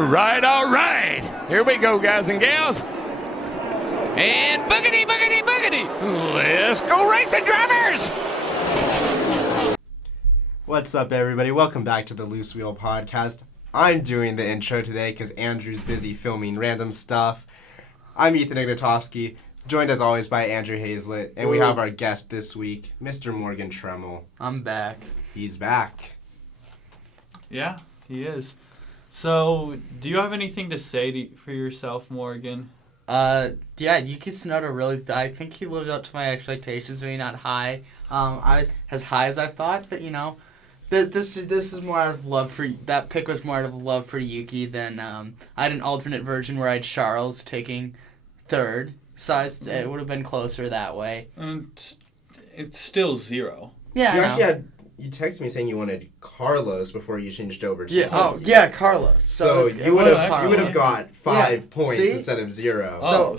All right. Here we go, guys and gals. And boogity, boogity, boogity. Let's go racing, drivers. What's up, everybody? Welcome back to the Loose Wheel Podcast. I'm doing the intro today because Andrew's busy filming random stuff. I'm Ethan Ignatowski, joined as always by Andrew Hazlett, and we have our guest this week, Mr. Morgan Tremmel. I'm back. He's back. Yeah, he is. So, do you have anything to say for yourself, Morgan? Yeah, Yuki Tsunoda I think he lived up to my expectations, maybe not high. As high as I thought, but this is more out of love for, that pick was more out of love for Yuki than, I had an alternate version where I had Charles taking third, so it would have been closer that way. It's still 0. Yeah, You texted me saying you wanted Carlos before you changed over to Carlos. So you would have got 5 points instead of 0.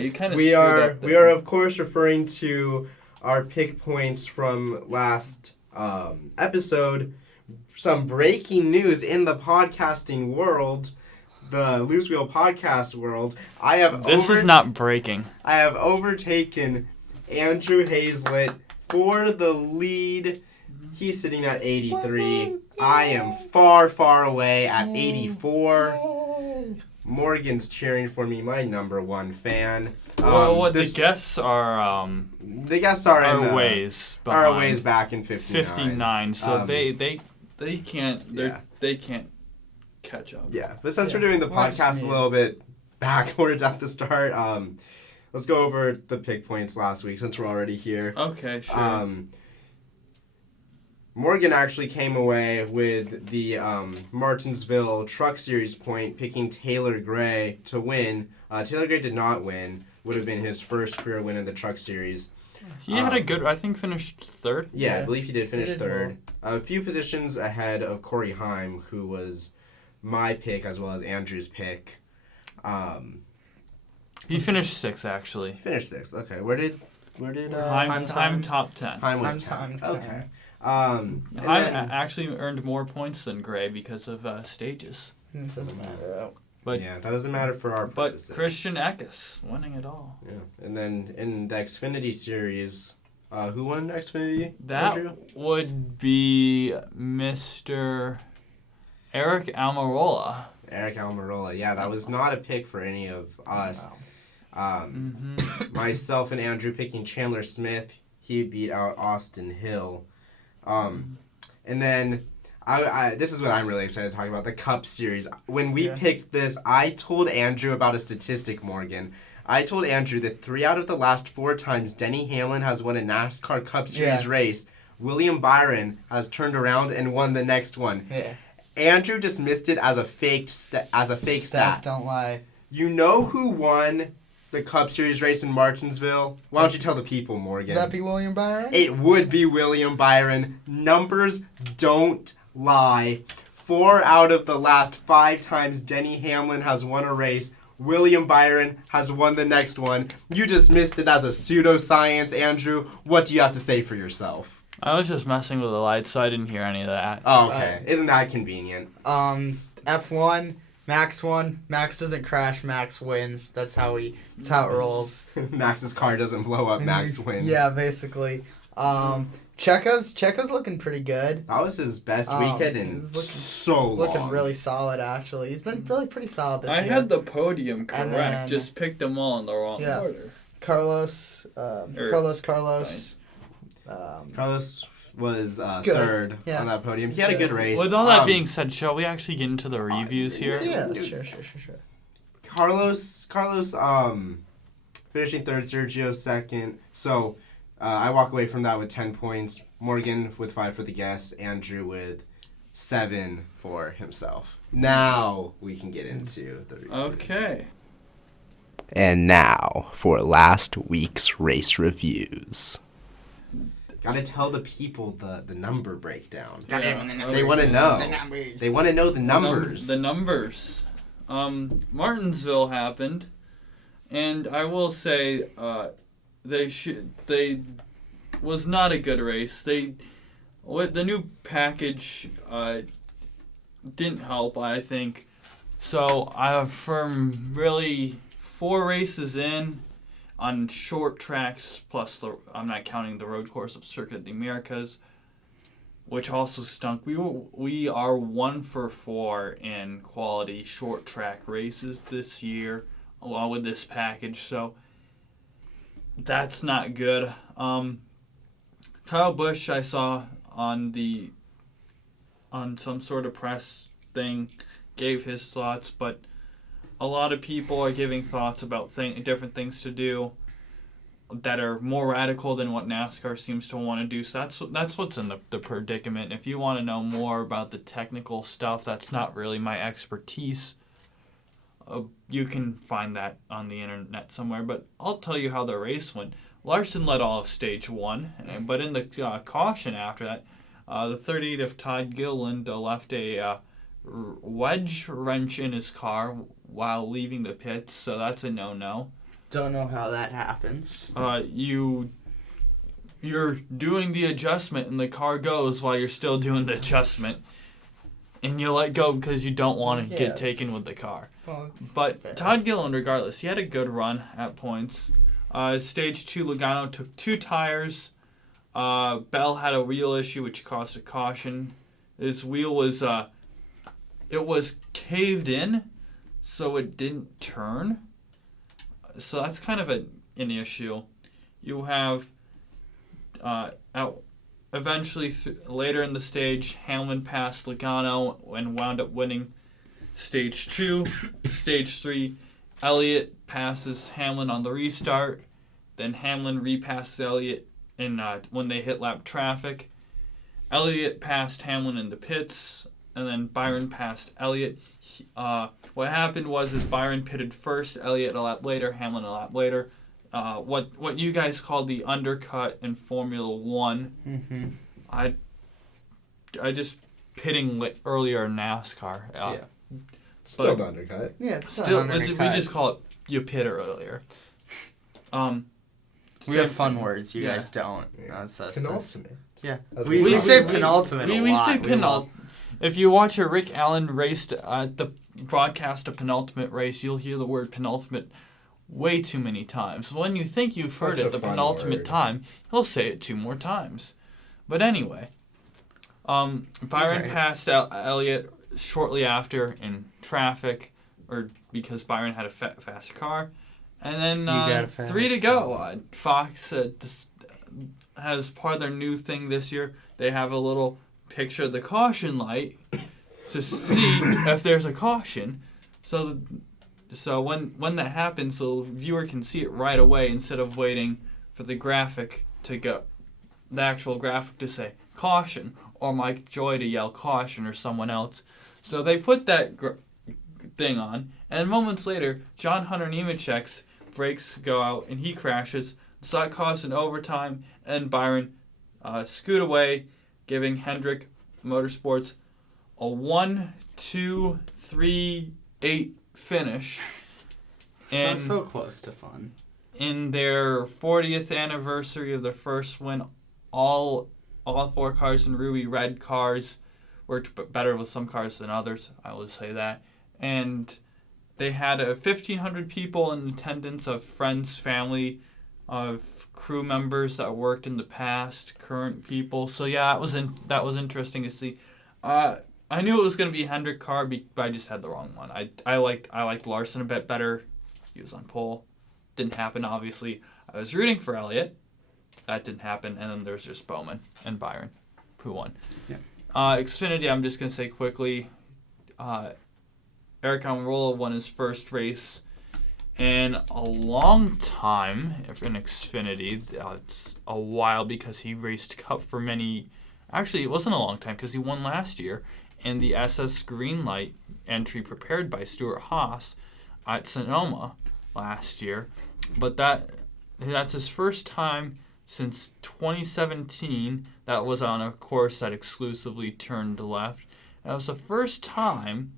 You kind of we are of course referring to our pick points from last episode. Some breaking news in the podcasting world, the Loose Wheel podcast world. This is not breaking. I have overtaken Andrew Hazlett for the lead. He's sitting at 83. I am far, far away at 84. Morgan's cheering for me, my number one fan. The guests are in ways behind. Are ways back in 59. 59. So they can't they can't catch up. Yeah, but since we're doing the podcast a little bit backwards at the start, let's go over the pick points last week since we're already here. Okay, sure. Morgan actually came away with the Martinsville Truck Series point, picking Taylor Gray to win. Taylor Gray did not win. Would have been his first career win in the Truck Series. He had a good, I think, finished third. Yeah, I believe he did finish third. Well. A few positions ahead of Corey Heim, who was my pick as well as Andrew's pick. He finished 6th, actually. Finished 6th. Okay, where did Heim top 10. Heim was 10. Okay. Heim actually earned more points than Gray because of stages. It doesn't matter. But that doesn't matter for our purposes. But Christian Eckes winning it all. Yeah, and then in the Xfinity Series, who won Xfinity? That Andrew? would be Mr. Eric Almirola. Eric Almirola. Yeah, that was not a pick for any of us. Wow. Myself and Andrew picking Chandler Smith. He beat out Austin Hill. And then this is what I'm really excited to talk about, the Cup Series. When we picked this, I told Andrew about a statistic, Morgan. I told Andrew that 3 out of the last 4 times Denny Hamlin has won a NASCAR Cup Series race, William Byron has turned around and won the next one. Yeah. Andrew dismissed it as a fake stat. Stats don't lie. You know who won the Cup Series race in Martinsville? Why don't you tell the people, Morgan? Would that be William Byron? It would be William Byron. Numbers don't lie. 4 out of the last 5 times Denny Hamlin has won a race, William Byron has won the next one. You dismissed it as a pseudoscience, Andrew. What do you have to say for yourself? I was just messing with the lights, so I didn't hear any of that. Oh, okay. Isn't that convenient? F1, Max won. Max doesn't crash, Max wins. That's how it rolls. Max's car doesn't blow up, Max wins. Yeah, basically. Checo's looking pretty good. That was his best weekend in so long. He's looking really solid, actually. He's been really pretty solid this year. I had the podium correct, then, just picked them all in the wrong order. Carlos. Carlos was third on that podium. He had a good race. With all that being said, shall we actually get into the reviews here? Yeah, sure. Carlos finishing third, Sergio second. So I walk away from that with 10 points. Morgan with 5 for the guests. Andrew with 7 for himself. Now we can get into the reviews. Okay. And now for last week's race reviews. Gotta tell the people the number breakdown. They want to know. They want to know the numbers. The numbers. Martinsville happened, and I will say, they was not a good race. With the new package didn't help. I think So from really 4 races in on short tracks, plus I'm not counting the road course of Circuit of the Americas, which also stunk. We are 1 for 4 in quality short track races this year, along with this package. So that's not good. Kyle Busch, I saw on some sort of press thing, gave his thoughts, but a lot of people are giving thoughts about different things to do that are more radical than what NASCAR seems to want to do. So that's what's in the predicament. If you want to know more about the technical stuff, that's not really my expertise. You can find that on the internet somewhere, but I'll tell you how the race went. Larson led all of stage 1, but in the caution after that, the 38 of Todd Gilliland left a wedge wrench in his car while leaving the pits, so that's a no-no. Don't know how that happens. You're doing the adjustment and the car goes while you're still doing the adjustment, and you let go because you don't want to get taken with the car. But Todd Gilliland, regardless, he had a good run at points. Stage 2, Logano took 2 tires. Bell had a wheel issue which caused a caution. His wheel was it was caved in, so it didn't turn. So that's kind of an issue. You have eventually later in the stage, Hamlin passed Logano and wound up winning stage 2. Stage 3, Elliott passes Hamlin on the restart. Then Hamlin repasses Elliott when they hit lap traffic. Elliott passed Hamlin in the pits, and then Byron passed Elliott. What happened was Byron pitted first, Elliott a lap later, Hamlin a lap later. What you guys call the undercut in Formula 1. Mm-hmm. I just pitting earlier in NASCAR. Still the undercut. Yeah, it's still an undercut. we just call it you pit earlier. We have fun words. You yeah. guys don't. Yeah. That's Penultimate. yeah. That's We what say penultimate a lot. We say penultimate. If you watch a Rick Allen race, the broadcast a penultimate race, you'll hear the word penultimate way too many times. When you think you've heard Such it a the fun penultimate word. time, he'll say it 2 more times. But anyway, Byron right. passed Elliott shortly after in traffic, or because Byron had a fast car. And then 3 to go. Fox has part of their new thing this year. They have a little picture of the caution light to see if there's a caution. So when that happens, the viewer can see it right away instead of waiting for the graphic to go, the actual graphic to say caution, or Mike Joy to yell caution, or someone else. So they put that thing on, and moments later, John Hunter Nemechek's brakes go out and he crashes. So that caused an overtime, and Byron scoot away, giving Hendrick Motorsports a 1-2-3-8 finish. And so close to fun. in their 40th anniversary of their first win, all 4 cars in Ruby Red cars worked better with some cars than others. I will say that. And they had 1,500 people in attendance of friends, family, of crew members that worked in the past, current people. So yeah, that was interesting to see. I knew it was going to be Hendrick car, but I just had the wrong one. I liked Larson a bit better. He was on pole. Didn't happen, obviously. I was rooting for Elliott. That didn't happen. And then there's just Bowman and Byron, who won. Yeah. Xfinity, I'm just going to say quickly, Eric Almirola won his first race in a long time in Xfinity. It's a while because he raced Cup for many... Actually, it wasn't a long time because he won last year in the SS Greenlight entry prepared by Stuart Haas at Sonoma last year. But that's his first time since 2017 that was on a course that exclusively turned left. And it was the first time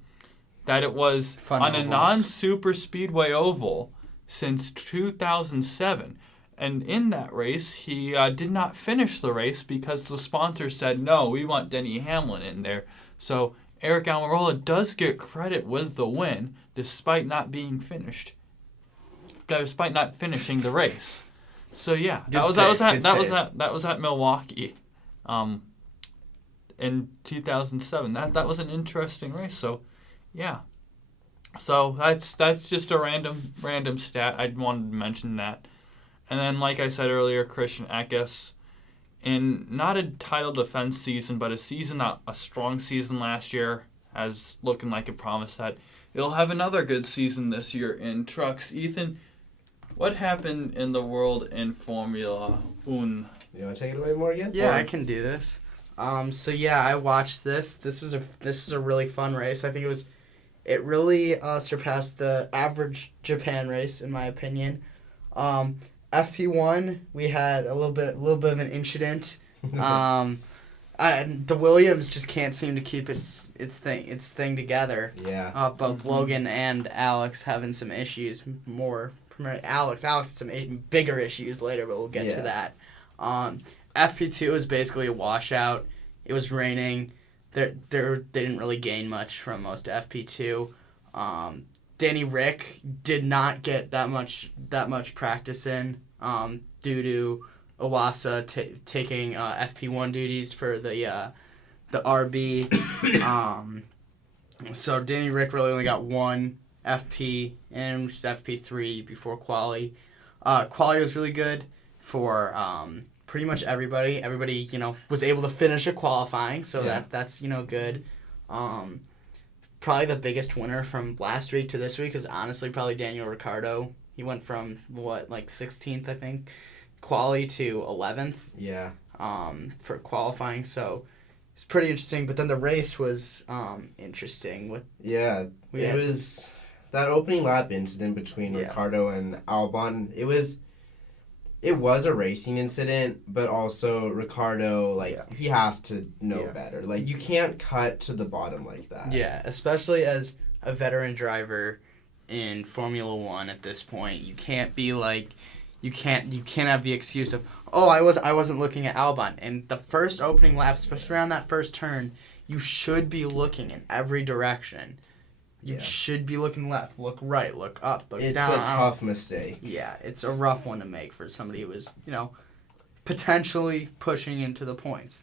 that it was Fun on ovals. a non-super speedway oval since 2007. And in that race, he did not finish the race because the sponsor said, no, we want Denny Hamlin in there. So Eric Almirola does get credit with the win, despite not being finished. Despite not finishing the race. So yeah, that was at Milwaukee, in 2007. That was an interesting race. So, yeah. So that's just a random stat. I wanted to mention that. And then, like I said earlier, Christian Eckes, in not a title defense season, but a strong season last year, as looking like it promised that he'll have another good season this year in trucks. Ethan, what happened in the world in Formula One? You want to take it away, Morgan? Yeah, I can do this. So yeah, I watched this. This is a really fun race. I think it really surpassed the average Japan race in my opinion. FP1, we had a little bit of an incident. The Williams just can't seem to keep its thing together. Yeah. Both Logan and Alex having some issues. Alex had some bigger issues later, but we'll get to that. FP2 was basically a washout. It was raining. They didn't really gain much from most of FP2. Danny Rick did not get that much practice in due to Iwasa taking FP1 duties for the RB. So Danny Rick really only got one FP and which is FP3 before quali. Quali was really good for pretty much everybody. Everybody, was able to finish a qualifying, so that's good. Probably the biggest winner from last week to this week is honestly probably Daniel Ricciardo. He went from 16th I think, quali to 11th. Yeah. For qualifying, so it's pretty interesting. But then the race was interesting. It was that opening lap incident between Ricciardo and Albon. It was a racing incident, but also Ricciardo, he has to know better. You can't cut to the bottom like that. Yeah, especially as a veteran driver in Formula One at this point. You can't be you can't have the excuse of, I wasn't looking at Albon. And the first opening lap, especially around that first turn, you should be looking in every direction. You should be looking left, look right, look up, look down. It's a tough mistake. Yeah, it's a rough one to make for somebody who was, potentially pushing into the points.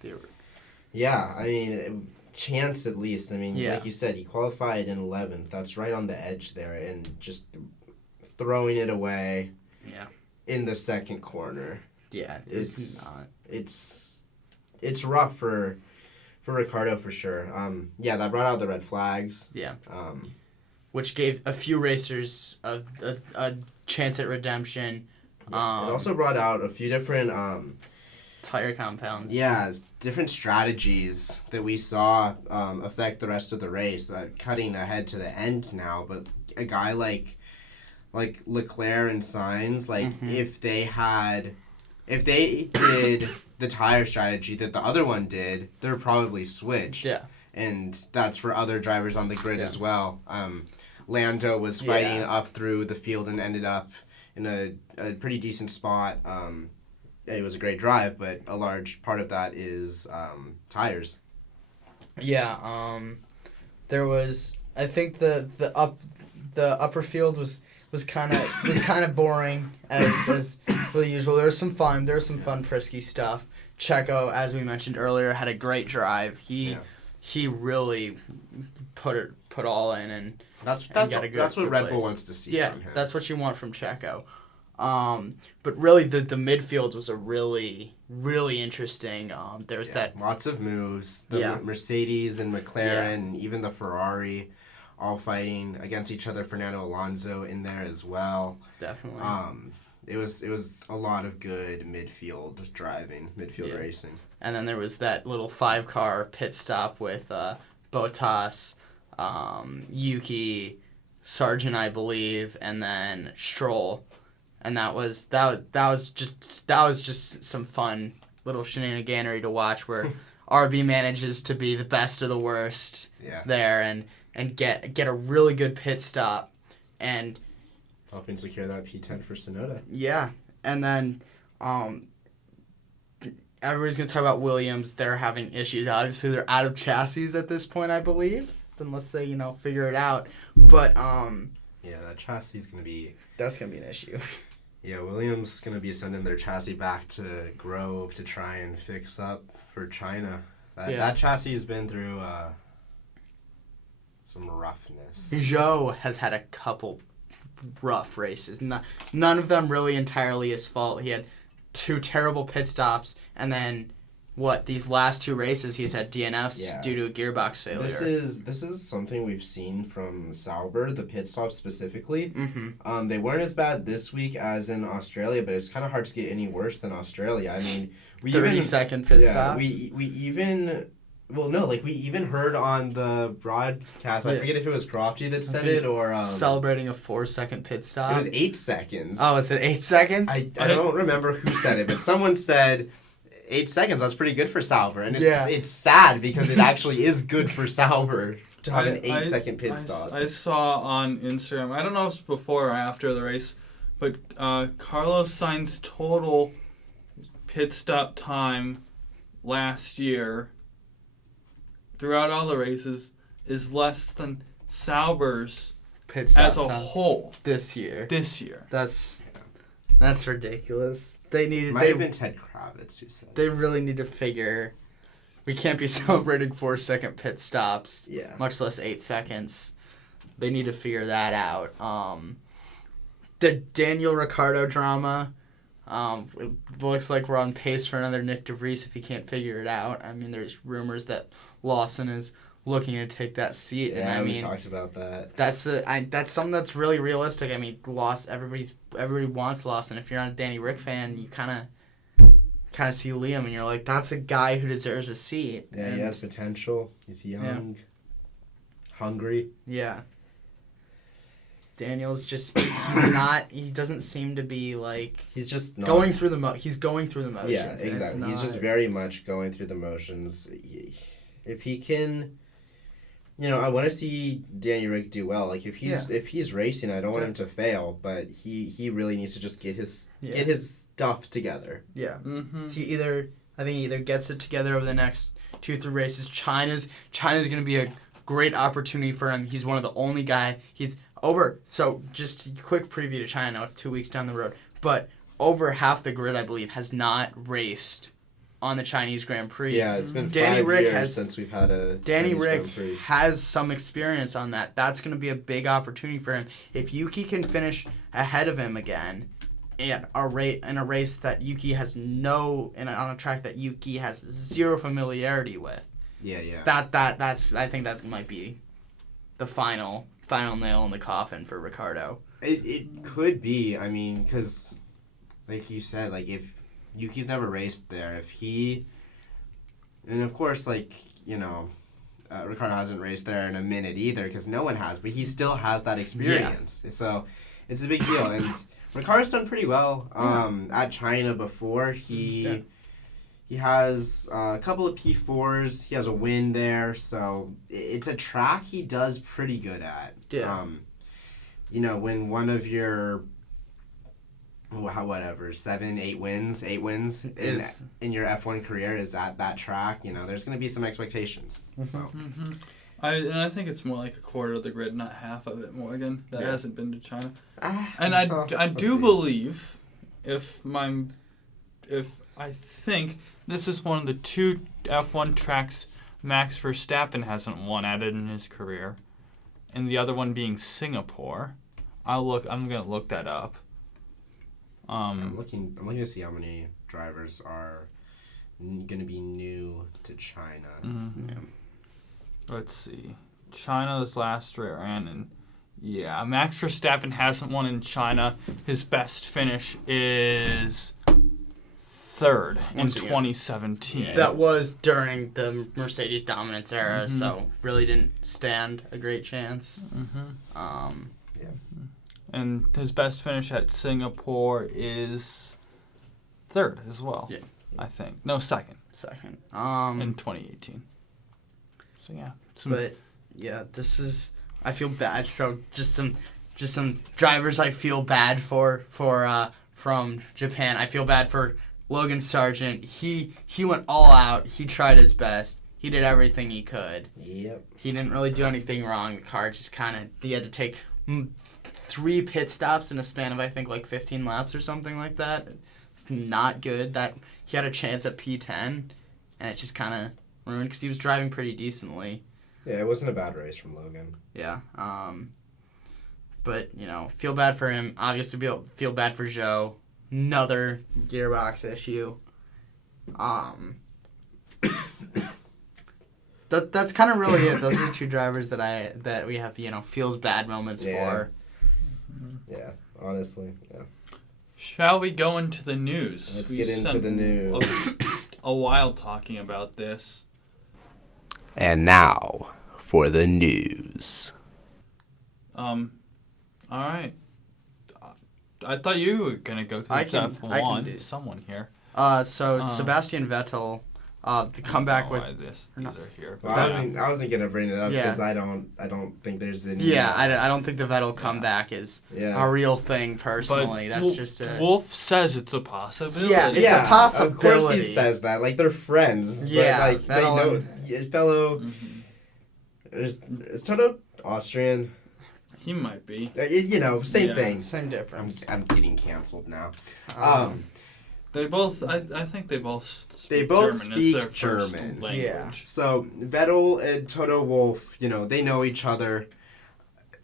Yeah, I mean, chance at least. I mean, like you said, he qualified in 11th. That's right on the edge there, and just throwing it away. Yeah. In the second corner. Yeah, it's rough for Ricciardo for sure. That brought out the red flags. Yeah. Which gave a few racers a chance at redemption. It also brought out a few different tire compounds. Yeah, different strategies that we saw affect the rest of the race. Cutting ahead to the end now, but a guy like Leclerc and Sainz, if they did the tire strategy that the other one did, they're probably switched. Yeah. And that's for other drivers on the grid as well. Lando was fighting up through the field and ended up in a pretty decent spot. It was a great drive, but a large part of that is tires. Yeah. There was, I think the upper field was kind of boring as per usual. There was some fun frisky stuff. Checo, as we mentioned earlier, had a great drive. He really put all in, and that's what Red Bull wants to see from him. That's what you want from Checo. But really the midfield was a really, really interesting. There's lots of moves. The Mercedes and McLaren and even the Ferrari all fighting against each other. Fernando Alonso in there as well. Definitely. It was a lot of good midfield racing. And then there was that little 5-car pit stop with Bottas, Yuki, Sargent, I believe, and then Stroll. And that was just some fun little shenaniganery to watch where RB manages to be the best of the worst there and get a really good pit stop and helping secure that P10 for Tsunoda. Yeah, and then everybody's going to talk about Williams. They're having issues. Obviously, they're out of chassis at this point, I believe, unless they, figure it out. But, yeah, that chassis is going to be... That's going to be an issue. Yeah, Williams is going to be sending their chassis back to Grove to try and fix up for China. That chassis has been through some roughness. Zhou has had a couple rough races. None of them really entirely his fault. He had 2 terrible pit stops, and then these last 2 races he's had DNFs due to a gearbox failure. This is something we've seen from Sauber, the pit stops specifically. Mm-hmm. They weren't as bad this week as in Australia, but it's kind of hard to get any worse than Australia. I mean, 30-second pit stops. We even heard on the broadcast. I forget if it was Crofty that said it or celebrating a 4-second pit stop. It was 8 seconds. Oh, is it 8 seconds? I don't remember who said it, but someone said 8 seconds. That's pretty good for Sauber, and it's sad because it actually is good for Sauber to have an 8-second pit stop. I saw on Instagram. I don't know if it's before or after the race, but Carlos Sainz's total pit stop time last year throughout all the races is less than Sauber's pit stop as a whole this year. That's ridiculous. Might have been Ted Kravitz who said. They really need to figure. We can't be celebrating 4-second pit stops. Yeah. Much less 8 seconds. They need to figure that out. The Daniel Ricciardo drama. It looks like we're on pace for another Nick DeVries if he can't figure it out. I mean, there's rumors that Lawson is looking to take that seat. Yeah, and we talked about that. That's something that's really realistic. I mean, everybody wants Lawson. If you're not a Danny Rick fan, you kind of see Liam and you're like, that's a guy who deserves a seat. Yeah, and he has potential. He's young, hungry. Yeah. Daniel's just he doesn't seem to be like he's just not going through the he's going through the motions. Yeah, exactly. He's just very much going through the motions. If he can, I want to see Danny Rick do well. Like if he's racing, I don't want him to fail, but he really needs to just get his stuff together. Yeah. Mm-hmm. I think he either gets it together over the next 2-3 races. China's going to be a great opportunity for him. He's one of the only so just a quick preview to China. I know it's 2 weeks down the road, but over half the grid, I believe, has not raced on the Chinese Grand Prix. Yeah, it's been 5 years since we've had a Danny Chinese Rick Grand Prix. has some experience on that. That's going to be a big opportunity for him. If Yuki can finish ahead of him again in a race that Yuki has on a track that Yuki has zero familiarity with. Yeah. That's I think that might be the final nail in the coffin for Ricciardo. It could be. I mean, because like you said, like if Yuki's never raced there, and of course, Ricciardo hasn't raced there in a minute either because no one has, but he still has that experience. Yeah. So it's a big deal, and Ricciardo's done pretty well at China before. He has a couple of P4s. He has a win there, so it's a track he does pretty good at. Yeah. When one of your 8 wins in your F1 career is at that track, there's going to be some expectations. So. Mm-hmm. I think it's more like a quarter of the grid, not half of it, Morgan. That hasn't been to China. And I do believe if I think this is one of the 2 F1 tracks Max Verstappen hasn't won at it in his career, and the other one being Singapore. I'm gonna look that up. I'm looking to see how many drivers are gonna be new to China. Mm-hmm. Yeah. Let's see. China's last ran in. Yeah, Max Verstappen hasn't won in China. His best finish is 3rd in 2017. Yeah. That was during the Mercedes dominance era, so really didn't stand a great chance. Mm-hmm. And his best finish at Singapore is 3rd as well. Yeah, I think. No, 2nd. In 2018. So yeah. But yeah, this is. I feel bad. So just some drivers I feel bad for from Japan. I feel bad for Logan Sargent, he went all out. He tried his best. He did everything he could. Yep. He didn't really do anything wrong. The car just kind of, he had to take 3 pit stops in a span of, I think, like 15 laps or something like that. It's not good. That he had a chance at P10, and it just kind of ruined because he was driving pretty decently. Yeah, it wasn't a bad race from Logan. Yeah. But, feel bad for him. Obviously, feel bad for Joe. Another gearbox issue. That's kind of really it. Those are the 2 drivers that we have, feels bad moments for. Yeah, honestly, yeah. Shall we go into the news? Let's get into the news. A while talking about this. And now for the news. All right. I thought you were gonna go because it's F1. Someone here. Sebastian Vettel, the comeback with these are here. Well, I wasn't gonna bring it up because I don't think there's any. Yeah, I don't think the Vettel comeback is a real thing personally. But That's just a. Wolf says it's a possibility. Yeah, it's a possibility. Of course he says that. Like they're friends. Yeah, but, they know fellow. Is Toto Austrian? He might be. Same thing. Same difference. I'm getting canceled now. They both. I think they both. Speak German as their first German. language. Yeah. So Vettel and Toto Wolff, they know each other.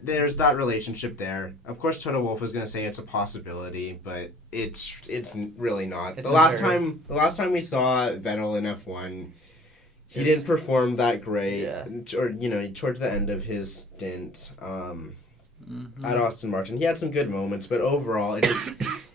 There's that relationship there. Of course, Toto Wolff is gonna say it's a possibility, but it's really not. The last time we saw Vettel in F1, he didn't perform that great. Yeah. Or towards the end of his stint at Aston Martin, he had some good moments, but overall,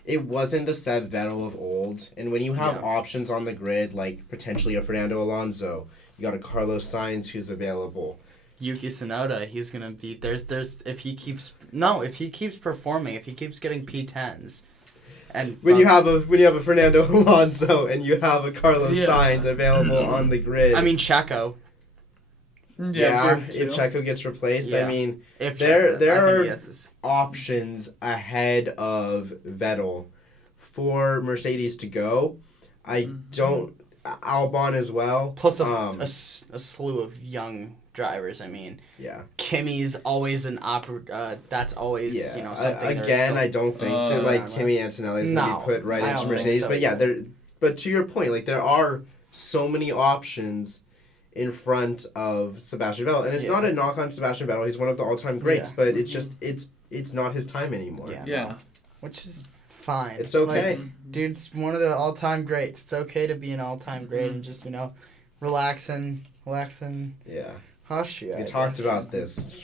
it wasn't the Seb Vettel of old. And when you have options on the grid, like potentially a Fernando Alonso, you got a Carlos Sainz who's available. Yuki Tsunoda, he's gonna be if he keeps performing, if he keeps getting P10s, and when you have a Fernando Alonso and you have a Carlos Sainz available on the grid. I mean Checo. Yeah, if Checo gets replaced, Yeah. I mean, If there are yes. options ahead of Vettel for Mercedes to go. I don't Albon as well. Plus a slew of young drivers. I mean, Kimi's always that's always something. Again, I don't think that Kimi Antonelli is going to be put right into Mercedes. So, but to your point, there are so many options in front of Sebastian Vettel, and it's not a knock on Sebastian Vettel. He's one of the all-time greats, but it's just it's not his time anymore. Yeah. Which is fine. It's okay. Dude's one of the all-time greats. It's okay to be an all-time great and just relax and hush you. We talked about this.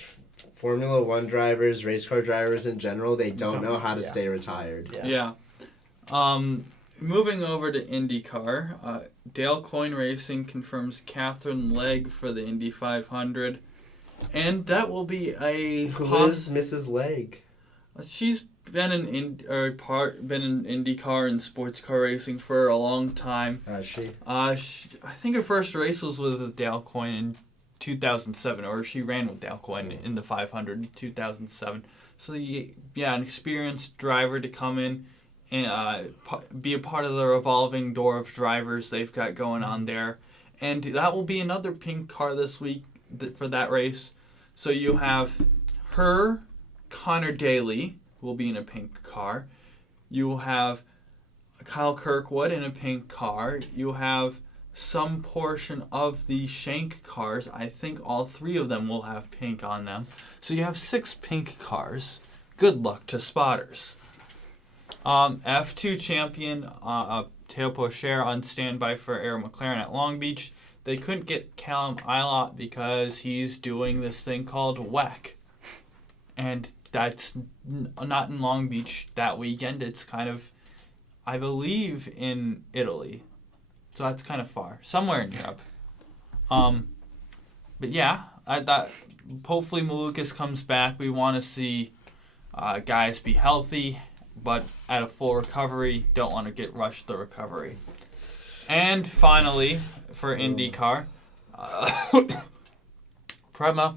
Formula One drivers, race car drivers in general, they don't know how to stay retired. Yeah. Moving over to IndyCar, Dale Coyne Racing confirms Catherine Legg for the Indy 500, and that will be Who is Mrs. Legg? She's been in IndyCar and sports car racing for a long time. Has she? I think her first race was with Dale Coyne in 2007, or she ran with Dale Coyne in the 500 in 2007. So an experienced driver to come in and be a part of the revolving door of drivers they've got going on there. And that will be another pink car this week for that race. So you have her, Connor Daly will be in a pink car. You will have Kyle Kirkwood in a pink car. You have some portion of the Shank cars. I think all 3 of them will have pink on them. So you have 6 pink cars. Good luck to spotters. F2 champion Teo Pourchaire on standby for Aero McLaren at Long Beach. They couldn't get Callum Ilott because he's doing this thing called WEC. And that's not in Long Beach that weekend. It's kind of, I believe, in Italy. So that's kind of far. Somewhere in Europe. But yeah, I thought hopefully Malukas comes back. We want to see guys be healthy, but at a full recovery. Don't want to get rushed the recovery. And finally, for IndyCar, Prema,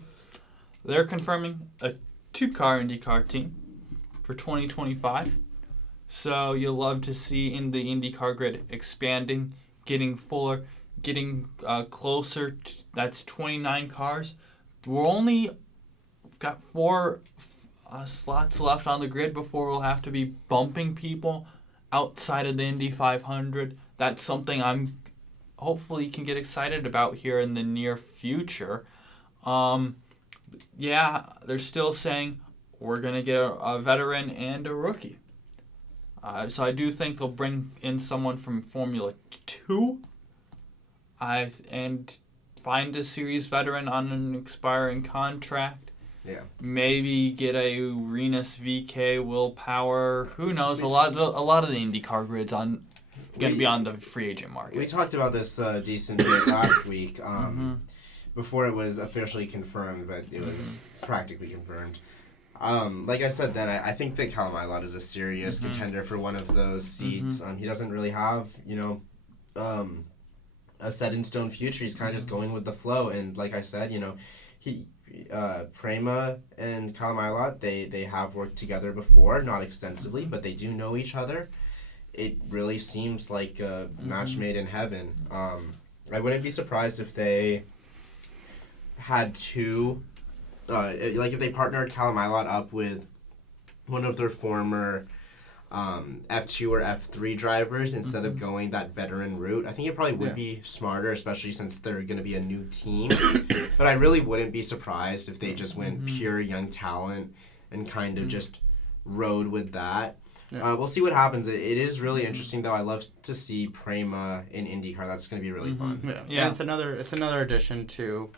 they're confirming a 2-car IndyCar team for 2025. So you'll love to see in the IndyCar grid expanding, getting fuller, getting closer. That's 29 cars. We're only got 4 slots left on the grid before we'll have to be bumping people outside of the Indy 500. That's something I'm hopefully can get excited about here in the near future. Yeah, they're still saying we're going to get a veteran and a rookie. So I do think they'll bring in someone from Formula 2 and find a series veteran on an expiring contract. Yeah. Maybe get a Renus VK Willpower. Who knows? A lot of the IndyCar grids going to be on the free agent market. We talked about this decent bit last week before it was officially confirmed, but it was practically confirmed. Like I said then, I think that Callum Ilott is a serious contender for one of those seats. He doesn't really have, a set-in-stone future. He's kind of just going with the flow. And like I said, Prema and Callum Ilott, they have worked together before, not extensively, but they do know each other. It really seems like a match made in heaven. I wouldn't be surprised if they had two... if they partnered Callum Ilott up with one of their former F2 or F3 drivers instead of going that veteran route. I think it probably would be smarter, especially since they're going to be a new team. But I really wouldn't be surprised if they just went pure young talent and kind of just rode with that. Yeah. We'll see what happens. It is really interesting, though. I love to see Prema in IndyCar. That's going to be really fun. Yeah. And it's another addition to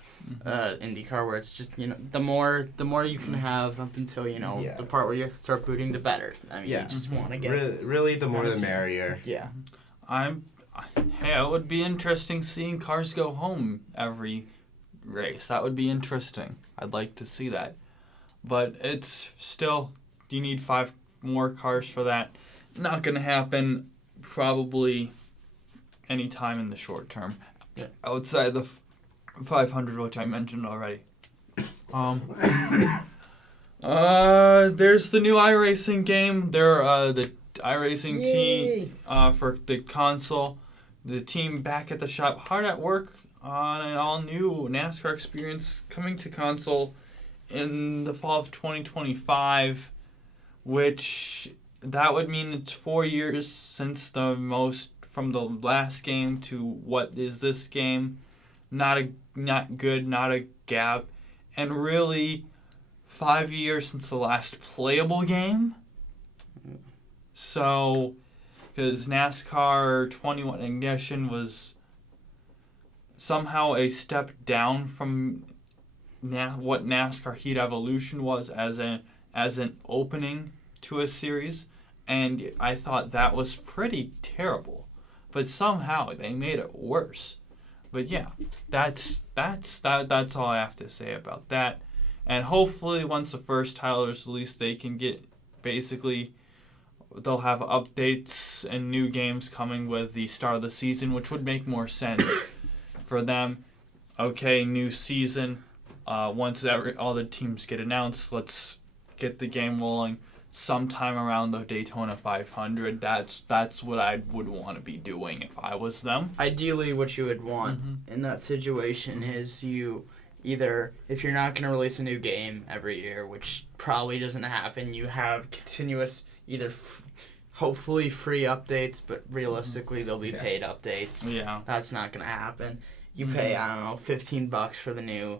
IndyCar where it's just the more you can have up until the part where you start booting, the better. I mean, you just want to get really the more the merrier. Yeah. It would be interesting seeing cars go home every race. That would be interesting. I'd like to see that, but it's still you need 5 more cars for that. Not going to happen probably any time in the short term. Yeah. Outside the 500, which I mentioned already. There's the new iRacing game. They're the iRacing team for the console. The team back at the shop, hard at work on an all-new NASCAR experience coming to console in the fall of 2025. Which that would mean it's 4 years since from the last game to what is this game. Not good, not a gap. And really 5 years since the last playable game. So, because NASCAR 21 Ignition was somehow a step down from what NASCAR Heat Evolution was as an opening to a series, and I thought that was pretty terrible. But somehow they made it worse. But yeah, that's all I have to say about that. And hopefully once the first title is released, they can get they'll have updates and new games coming with the start of the season, which would make more sense for them. Okay, new season. Once all the teams get announced, let's get the game rolling sometime around the Daytona 500. That's what I would want to be doing if I was them. Ideally, what you would want in that situation is you either, if you're not going to release a new game every year, which probably doesn't happen, you have continuous either hopefully free updates, but realistically they'll be paid updates. Yeah. That's not going to happen. You pay, I don't know, $15 for the new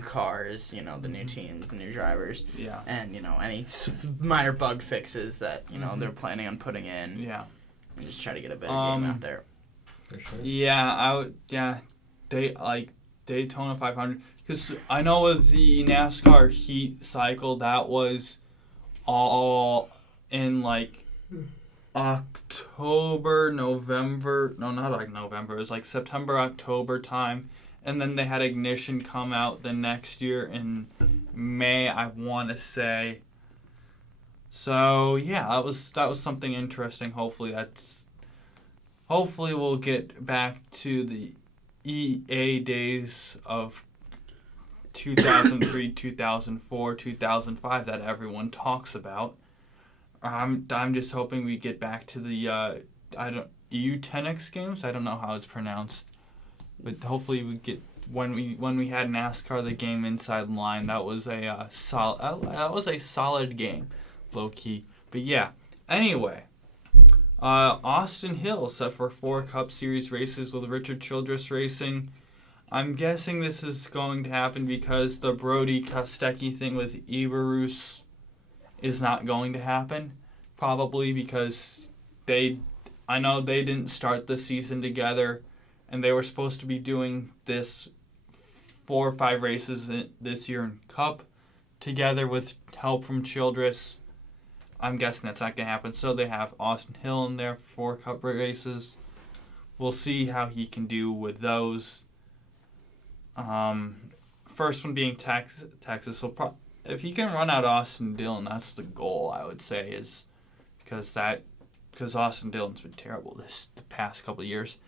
cars, the new teams, the new drivers, and any minor bug fixes that they're planning on putting in, and just try to get a better game out there. For sure. Daytona 500, because I know with the NASCAR Heat cycle that was all in October, November. No, not November. It was September, October time. And then they had Ignition come out the next year in May, I want to say. So yeah, that was something interesting. Hopefully we'll get back to the EA days of 2003, 2004, 2005 that everyone talks about. I'm just hoping we get back to the EU10X games. I don't know how it's pronounced, but hopefully we get when we had NASCAR the game Inside Line. That was a solid game, low key. But yeah. Anyway, Austin Hill set for 4 Cup Series races with Richard Childress Racing. I'm guessing this is going to happen because the Brody Kostecki thing with Ibarus is not going to happen. Probably because I know they didn't start the season together, and they were supposed to be doing this 4 or 5 races this year in Cup together with help from Childress. I'm guessing that's not going to happen. So they have Austin Hill in there for 4 Cup races. We'll see how he can do with those. First one being Texas. So if he can run out Austin Dillon, that's the goal, I would say, is because Austin Dillon's been terrible the past couple of years.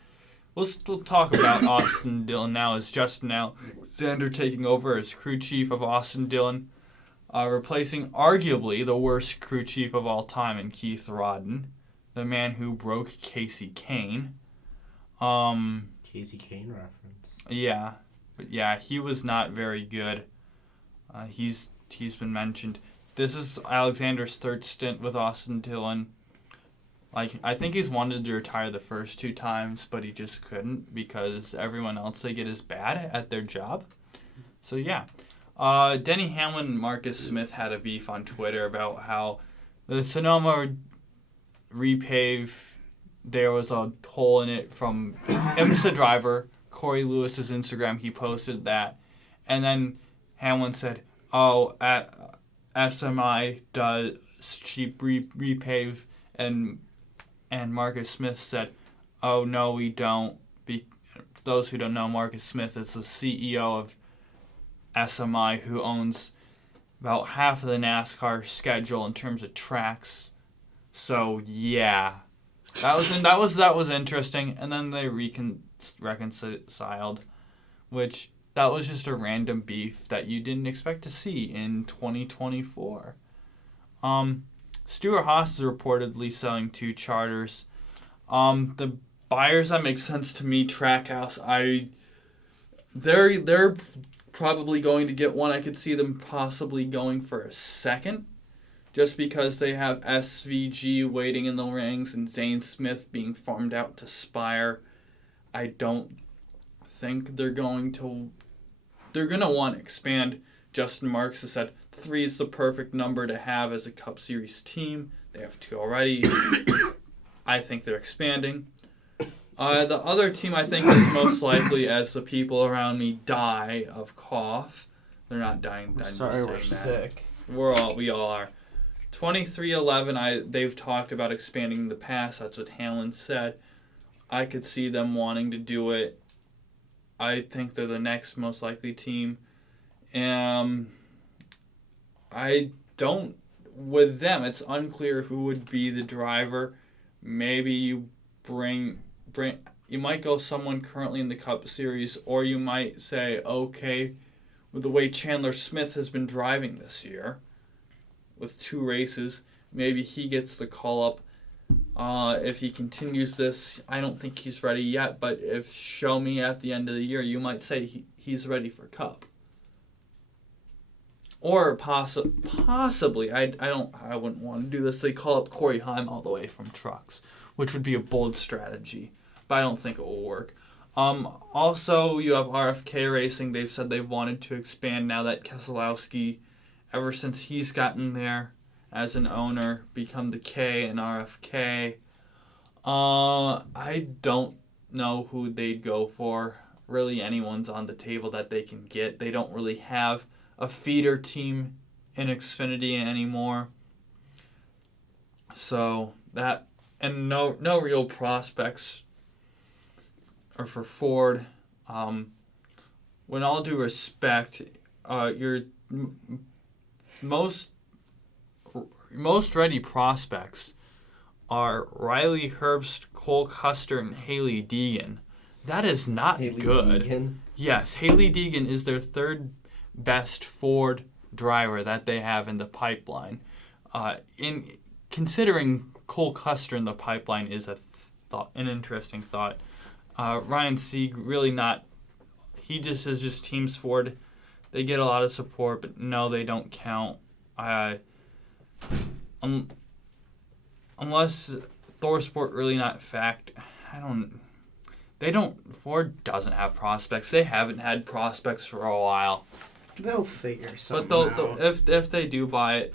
We'll talk about Austin Dillon now as Justin Alexander taking over as crew chief of Austin Dillon. Replacing arguably the worst crew chief of all time in Keith Rodden, the man who broke Casey Kane. Casey Kane reference. Yeah, but yeah, he was not very good. He's been mentioned. This is Alexander's 3rd stint with Austin Dillon. I think he's wanted to retire the first 2 times, but he just couldn't because everyone else they get is bad at their job. So yeah. Denny Hamlin and Marcus Smith had a beef on Twitter about how the Sonoma repave, there was a hole in it from IMSA driver Corey Lewis's Instagram. He posted that. And then Hamlin said, at SMI does cheap repave. And Marcus Smith said, oh, no, we don't. Those who don't know, Marcus Smith is the CEO of SMI, who owns about half of the NASCAR schedule in terms of tracks. So yeah, that was interesting. And then they reconciled, which that was just a random beef that you didn't expect to see in 2024. Stuart Haas is reportedly selling 2 charters. The buyers, that makes sense to me. Trackhouse, they're probably going to get one. I could see them possibly going for a second, just because they have SVG waiting in the rings and Zane Smith being farmed out to Spire. I don't think they're going to want to expand. Justin Marks has said 3 is the perfect number to have as a Cup Series team. They have 2 already. I think they're expanding. The other team I think is most likely, as the people around me die of cough. They're not dying. I'm sorry, we're sick. We all are. 2311. They've talked about expanding the pass. That's what Hamlin said. I could see them wanting to do it. I think they're the next most likely team. With them, it's unclear who would be the driver. Maybe you you might go someone currently in the Cup Series, or you might say, okay, with the way Chandler Smith has been driving this year, with 2 races, maybe he gets the call up. If he continues this, I don't think he's ready yet, but if show me at the end of the year, you might say he's ready for Cup. Or possibly, I wouldn't want to do this. They call up Corey Heim all the way from Trucks, which would be a bold strategy, but I don't think it will work. Also, you have RFK Racing. They've said they've wanted to expand now that Keselowski, ever since he's gotten there as an owner, become the K in RFK. I don't know who they'd go for. Really, anyone's on the table that they can get. They don't really have a feeder team in Xfinity anymore. So that, and no real prospects are for Ford. With all due respect, your most ready prospects are Riley Herbst, Cole Custer, and Haley Deegan. That is not good. Deegan? Yes, Haley Deegan is their 3rd best Ford driver that they have in the pipeline. considering Cole Custer in the pipeline is an interesting thought. Ryan Sieg really not. He just is just team sport. They get a lot of support, but no, they don't count. Unless ThorSport really not fact. Ford doesn't have prospects. They haven't had prospects for a while. They'll figure something But out. if they do buy it,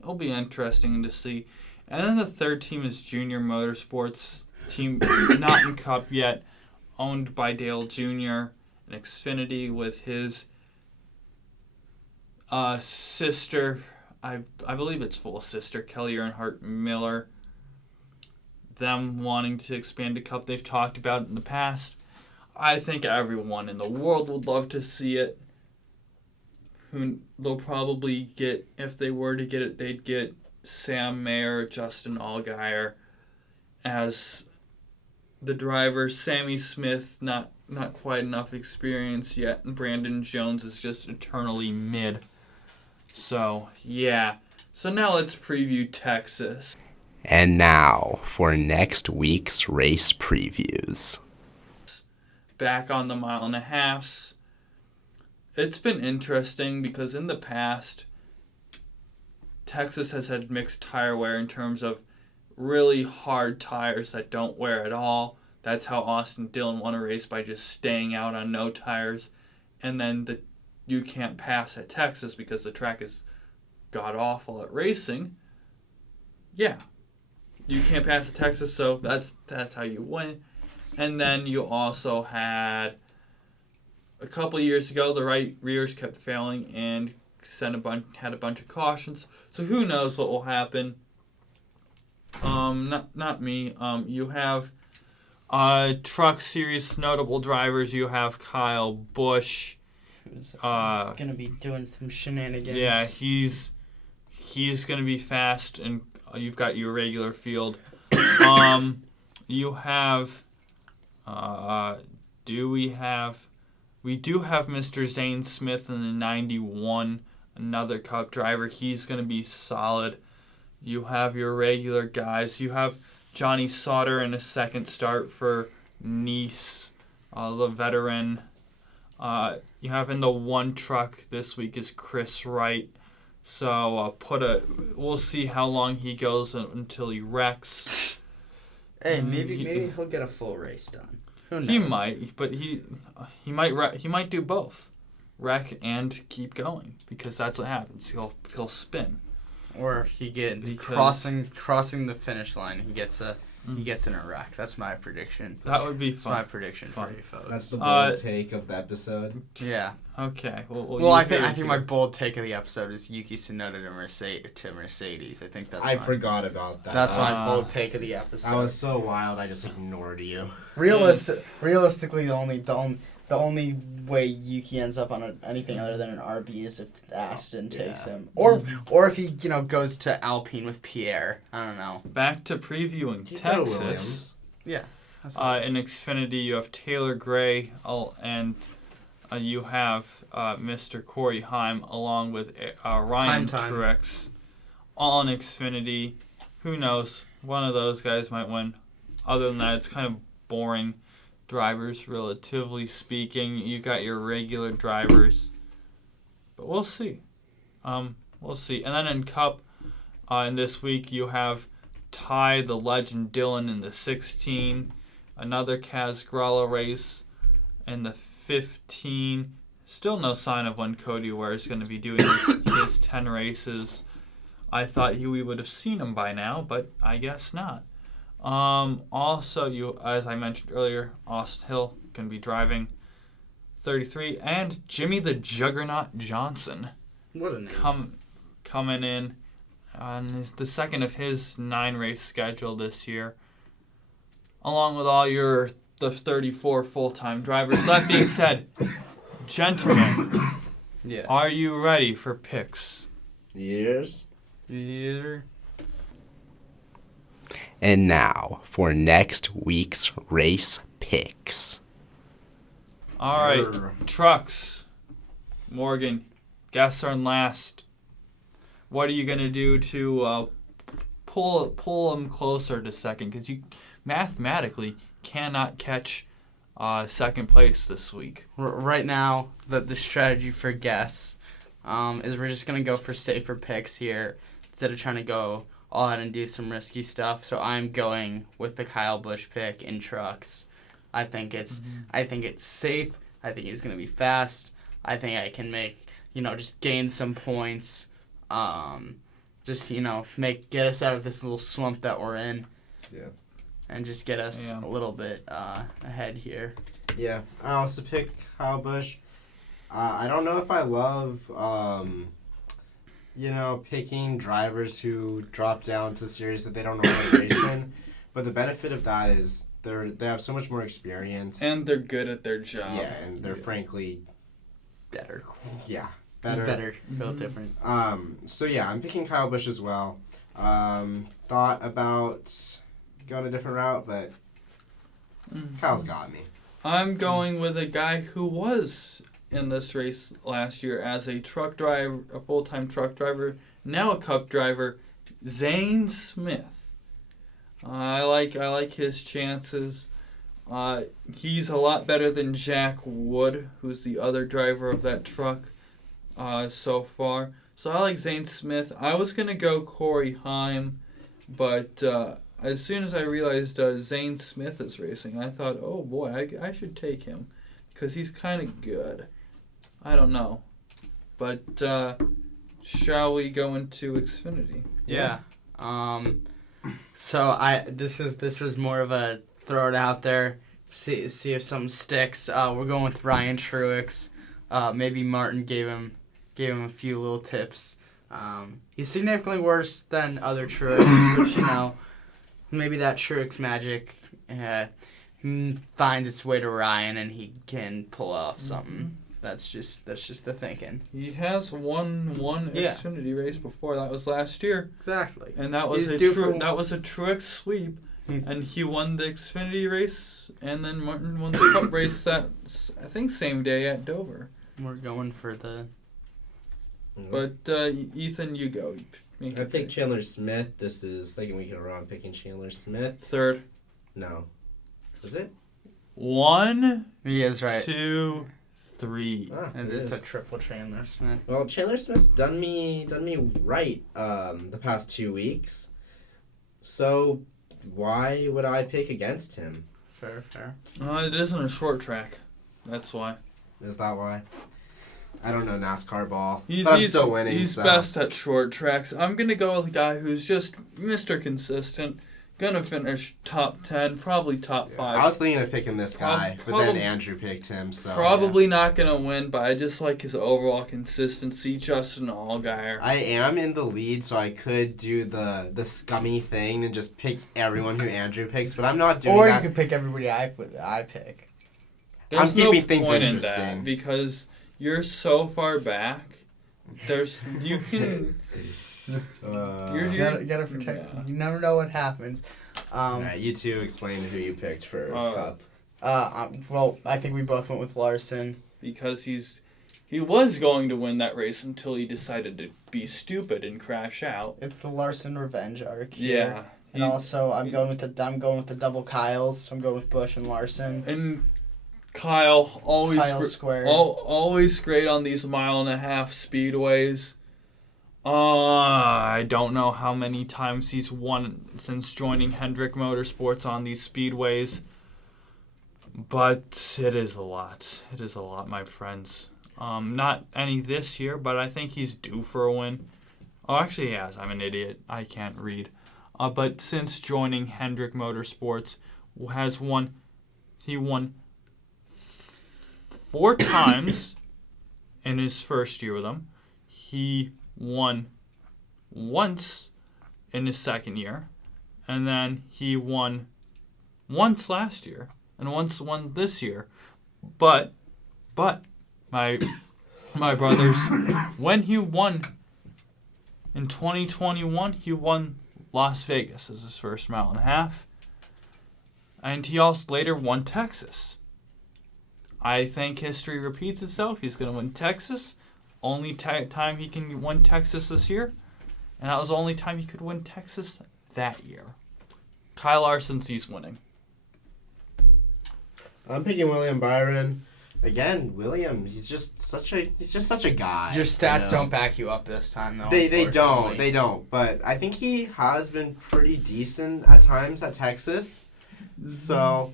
it'll be interesting to see. And then the third team is Junior Motorsports team, not in Cup yet, owned by Dale Jr. and Xfinity with his sister. I believe it's full sister, Kelly Earnhardt Miller. Them wanting to expand to Cup, they've talked about it in the past. I think everyone in the world would love to see it. They'll probably get, if they were to get it, they'd get Sam Mayer, Justin Allgaier as the drivers. Sammy Smith, not quite enough experience yet, and Brandon Jones is just eternally mid. So, yeah. So now let's preview Texas. And now for next week's race previews. Back on the 1.5 miles. It's been interesting because in the past, Texas has had mixed tire wear in terms of really hard tires that don't wear at all. That's how Austin Dillon won a race, by just staying out on no tires. And then you can't pass at Texas because the track is god-awful at racing. Yeah. You can't pass at Texas, so that's how you win. And then you also had, a couple years ago, the right rears kept failing and had a bunch of cautions. So who knows what will happen. Not me. You have Truck Series notable drivers. You have Kyle Busch. Who's gonna be doing some shenanigans. Yeah, he's gonna be fast, and you've got your regular field. You have. We do have Mr. Zane Smith in the 91, another Cup driver. He's going to be solid. You have your regular guys. You have Johnny Sauter in a second start for Nice, the veteran. You have in the one truck this week is Chris Wright. So we'll see how long he goes until he wrecks. Hey, maybe he'll get a full race done. Who knows? He might, but he might do both, wreck and keep going, because that's what happens. He'll spin, or crossing the finish line. He gets in a wreck. That's my prediction. That would be fun. That's my prediction for you folks. That's the bold take of the episode. Yeah. Okay. Well, I think my bold take of the episode is Yuki Tsunoda to Mercedes. I think that's. I forgot about that. That's my bold take of the episode. I was so wild. I just ignored you. Realistically, the only way Yuki ends up on anything other than an RB is if Aston takes him, or if he goes to Alpine with Pierre. I don't know. Back to previewing Texas. Yeah. In Xfinity, you have Taylor Gray, and you have Mr. Corey Haim along with Ryan Truex, all in Xfinity. Who knows? One of those guys might win. Other than that, it's kind of boring drivers, relatively speaking. You got your regular drivers, but we'll see. We'll see. And then in Cup, in this week, you have Ty the Legend Dillon in the 16, another Kaz Gralla race in the 15. Still no sign of when Cody Ware is going to be doing his 10 races. I thought we would have seen him by now, but I guess not. Also, as I mentioned earlier, Austin Hill going to be driving 33, and Jimmy the Juggernaut Johnson. What a name. Coming in on the second of his 9-race schedule this year, along with all the 34 full-time drivers. That being said, gentlemen, yes. Are you ready for picks? Yes. Yeah. And now for next week's race picks. All right, trucks. Morgan, guests are in last. What are you going to do to pull him closer to second because you mathematically cannot catch second place this week. Right now, the strategy for guess is we're just going to go for safer picks here instead of trying to go all out and do some risky stuff. So I'm going with the Kyle Busch pick in trucks. I think it's safe. I think he's going to be fast. I think I can just gain some points. Get us out of this little slump that we're in. Yeah. And just get us a little bit ahead here. Yeah, I also picked Kyle Busch. I don't know if I love, picking drivers who drop down to series that they don't know how to race in. But the benefit of that is they have so much more experience. And they're good at their job. Yeah, and they're frankly better. Yeah, better. Built different. So yeah, I'm picking Kyle Busch as well. Thought about going a different route, but Kyle's got me. I'm going with a guy who was in this race last year as a truck driver, a full-time truck driver, now a Cup driver, Zane Smith. I like his chances. He's a lot better than Jack Wood, who's the other driver of that truck so far. So I like Zane Smith. I was going to go Corey Heim, but as soon as I realized Zane Smith is racing, I thought, oh boy, I should take him because he's kind of good. I don't know. But shall we go into Xfinity? Yeah. So this was more of a throw it out there, see if something sticks. We're going with Ryan Truex. Maybe Martin gave him a few little tips. He's significantly worse than other Truex, but maybe that Truex magic finds its way to Ryan and he can pull off something. Mm-hmm. That's just the thinking. He has won one Xfinity race before. That was last year. Exactly. And that was a Truex sweep. And he won the Xfinity race, and then Martin won the Cup race that I think same day at Dover. We're going for the. But Ethan, you go. I picked Chandler Smith. This is second week in a row I'm picking Chandler Smith. Third. No. Was it? 1. He is right. 2, 3. And it's a triple Chandler Smith. Well, Chandler Smith's done me right the past 2 weeks. So why would I pick against him? Fair. It isn't a short track. That's why. Is that why? I don't know NASCAR ball. He's still winning. He's best at short tracks. I'm going to go with a guy who's just Mr. Consistent. Going to finish top 10, probably top 5. I was thinking of picking this guy, but then Andrew picked him. So probably not going to win, but I just like his overall consistency. Justin Allgaier. I am in the lead, so I could do the scummy thing and just pick everyone who Andrew picks, but I'm not doing that. Or you could pick everybody I pick. There's I'm keeping no things point interesting. In that because you're so far back. You can. You gotta protect. Yeah. You never know what happens. Alright, you two explain who you picked for Cup. Well, I think we both went with Larson because he was going to win that race until he decided to be stupid and crash out. It's the Larson revenge arc. Yeah. And also, I'm going with the double Kyles. I'm going with Busch and Larson. And Kyle squared. Always great on these 1.5 speedways. I don't know how many times he's won since joining Hendrick Motorsports on these speedways, but it is a lot. It is a lot, my friends. Not any this year, but I think he's due for a win. Oh, actually, he has. I'm an idiot. I can't read. But since joining Hendrick Motorsports, he won 4 times in his first year with them. He won once in his second year, and then he won once last year, and once won this year. But my brothers, when he won in 2021, he won Las Vegas as his first 1.5 and he also later won Texas. I think history repeats itself. He's going to win Texas. Only time he can win Texas this year. And that was the only time he could win Texas that year. Kyle Larson sees winning. I'm picking William Byron. Again, William, he's just such a guy. Your stats you know? don't back you up this time, though. They don't. But I think he has been pretty decent at times at Texas. So,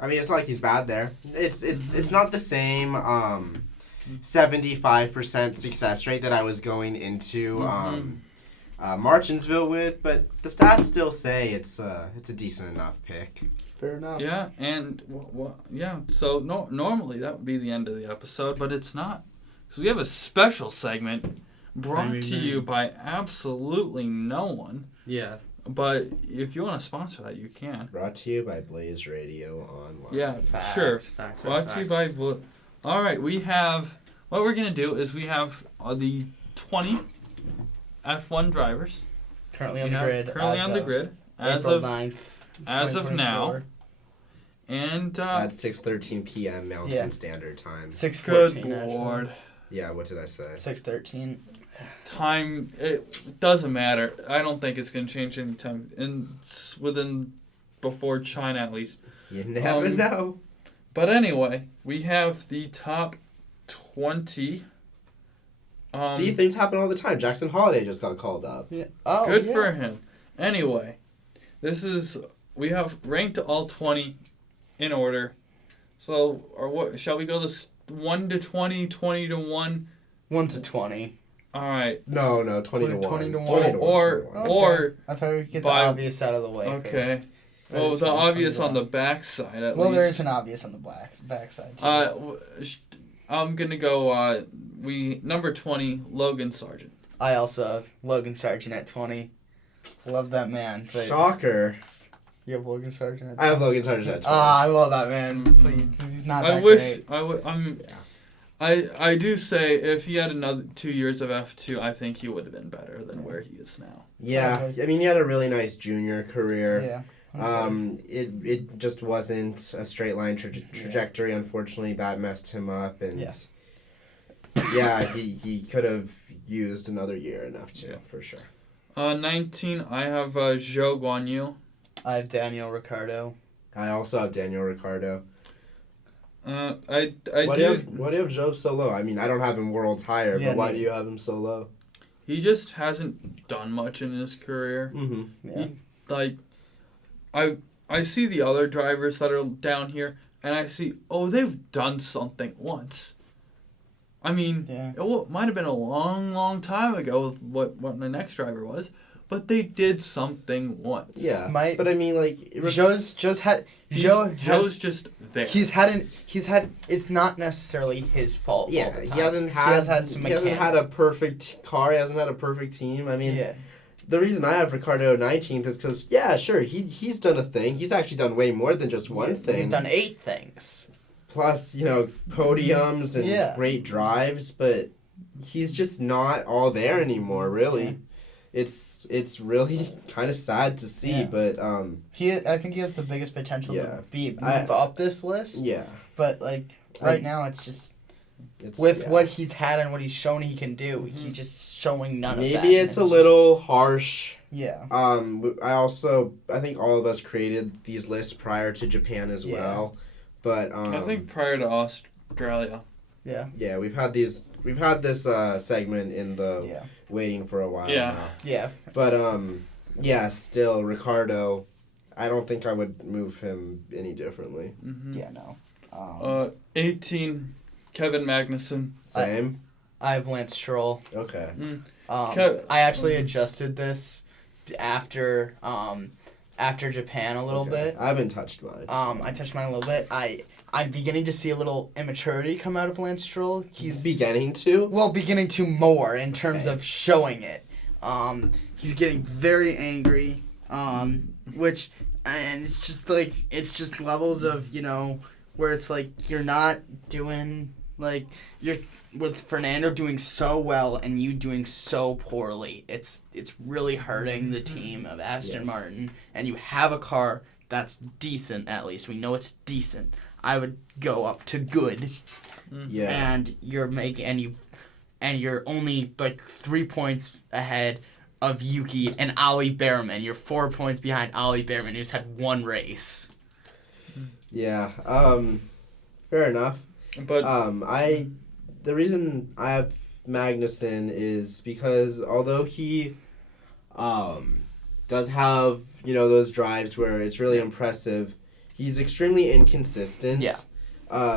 I mean, it's not like he's bad there. It's not the same 75% success rate that I was going into Martinsville with, but the stats still say it's a decent enough pick. Fair enough. Yeah, and so normally that would be the end of the episode, but it's not. So we have a special segment brought to you by absolutely no one. Yeah. But if you want to sponsor that, you can. Brought to you by Blaze Radio Online. Yeah, Facts, sure. facts, Brought to you by All right, we have... What we're going to do is we have the 20 F1 drivers. Currently on the grid. Currently on the grid. As April of 9th, as of now. And At 6:13 p.m. Mountain Standard Time. 6:14. good lord. Yeah, what did I say? 6:13. Time, it doesn't matter. I don't think it's going to change anytime. Before China at least. You never know. But anyway, we have the top 20. See, things happen all the time. Jackson Holiday just got called up. Yeah. Oh, Good for him. Anyway, we have ranked all 20 in order. So, what shall we go this 1 to 20, 20 to 1? 1 to 20. All right. No, 20 to 1. 20 to 1. Or I thought we'd get the by- obvious out of the way. okay. First. Oh, the 20, obvious 21. on the backside at Well, least. there is an obvious on the backside too. I'm gonna go. Number 20, Logan Sargent. I also have Logan Sargent at 20. Love that man. But Shocker. you have Logan Sargent at 20? I have Logan Sargent at 20. I love that man. Please, he's not that I wish great. I would. I do say if he had another 2 years of F2, I think he would have been better than where he is now. Yeah, I mean, he had a really nice junior career. Yeah. It just wasn't a straight line trajectory. Unfortunately, that messed him up, and he could have used another year in F2 for sure. 19, I have Zhou Guanyu. I have Daniel Ricciardo. I also have Daniel Ricciardo. I Why do you have Zhou so low? I mean, I don't have him worlds higher, but why do you have him so low? He just hasn't done much in his career. Mm-hmm. Yeah. I see the other drivers that are down here, and I see, they've done something once. I mean, it might have been a long, long time ago what my next driver was, but they did something once. Yeah, but I mean, like Joe's just there. He's had. It's not necessarily his fault. Yeah, all the time. he hasn't had a perfect car. He hasn't had a perfect team. I mean, the reason I have Ricciardo 19th is because sure, he's done a thing. He's actually done way more than just one thing. He's done 8 things. Plus, podiums and great drives, but he's just not all there anymore. Really, it's really kind of sad to see. But I think he has the biggest potential to move up this list. Yeah, but right now it's just. What he's had and what he's shown he can do, he's just showing none of that. Maybe it's a little harsh. Yeah. I think all of us created these lists prior to Japan as well, but I think prior to Australia. Yeah. Yeah, we've had this segment in the waiting for a while. Yeah. Now. Yeah. But still Ricciardo, I don't think I would move him any differently. Mm-hmm. Yeah. No. 18. Kevin Magnussen. Same. I have Lance Stroll. Okay. I actually adjusted this after Japan a little bit. I haven't touched mine. I touched mine a little bit. I'm beginning to see a little immaturity come out of Lance Stroll. He's beginning to more in terms of showing it. He's getting very angry. And it's just levels of where it's like you're not doing. Like, you're with Fernando doing so well and you doing so poorly. It's really hurting the team of Aston Martin. And you have a car that's decent, at least. We know it's decent. I would go up to good. Yeah. And you're only 3 points ahead of Yuki and Ollie Behrman. You're 4 points behind Ollie Behrman, who's had one race. Yeah. Fair enough. But the reason I have Magnussen is because although he does have, those drives where it's really impressive, he's extremely inconsistent. Yeah.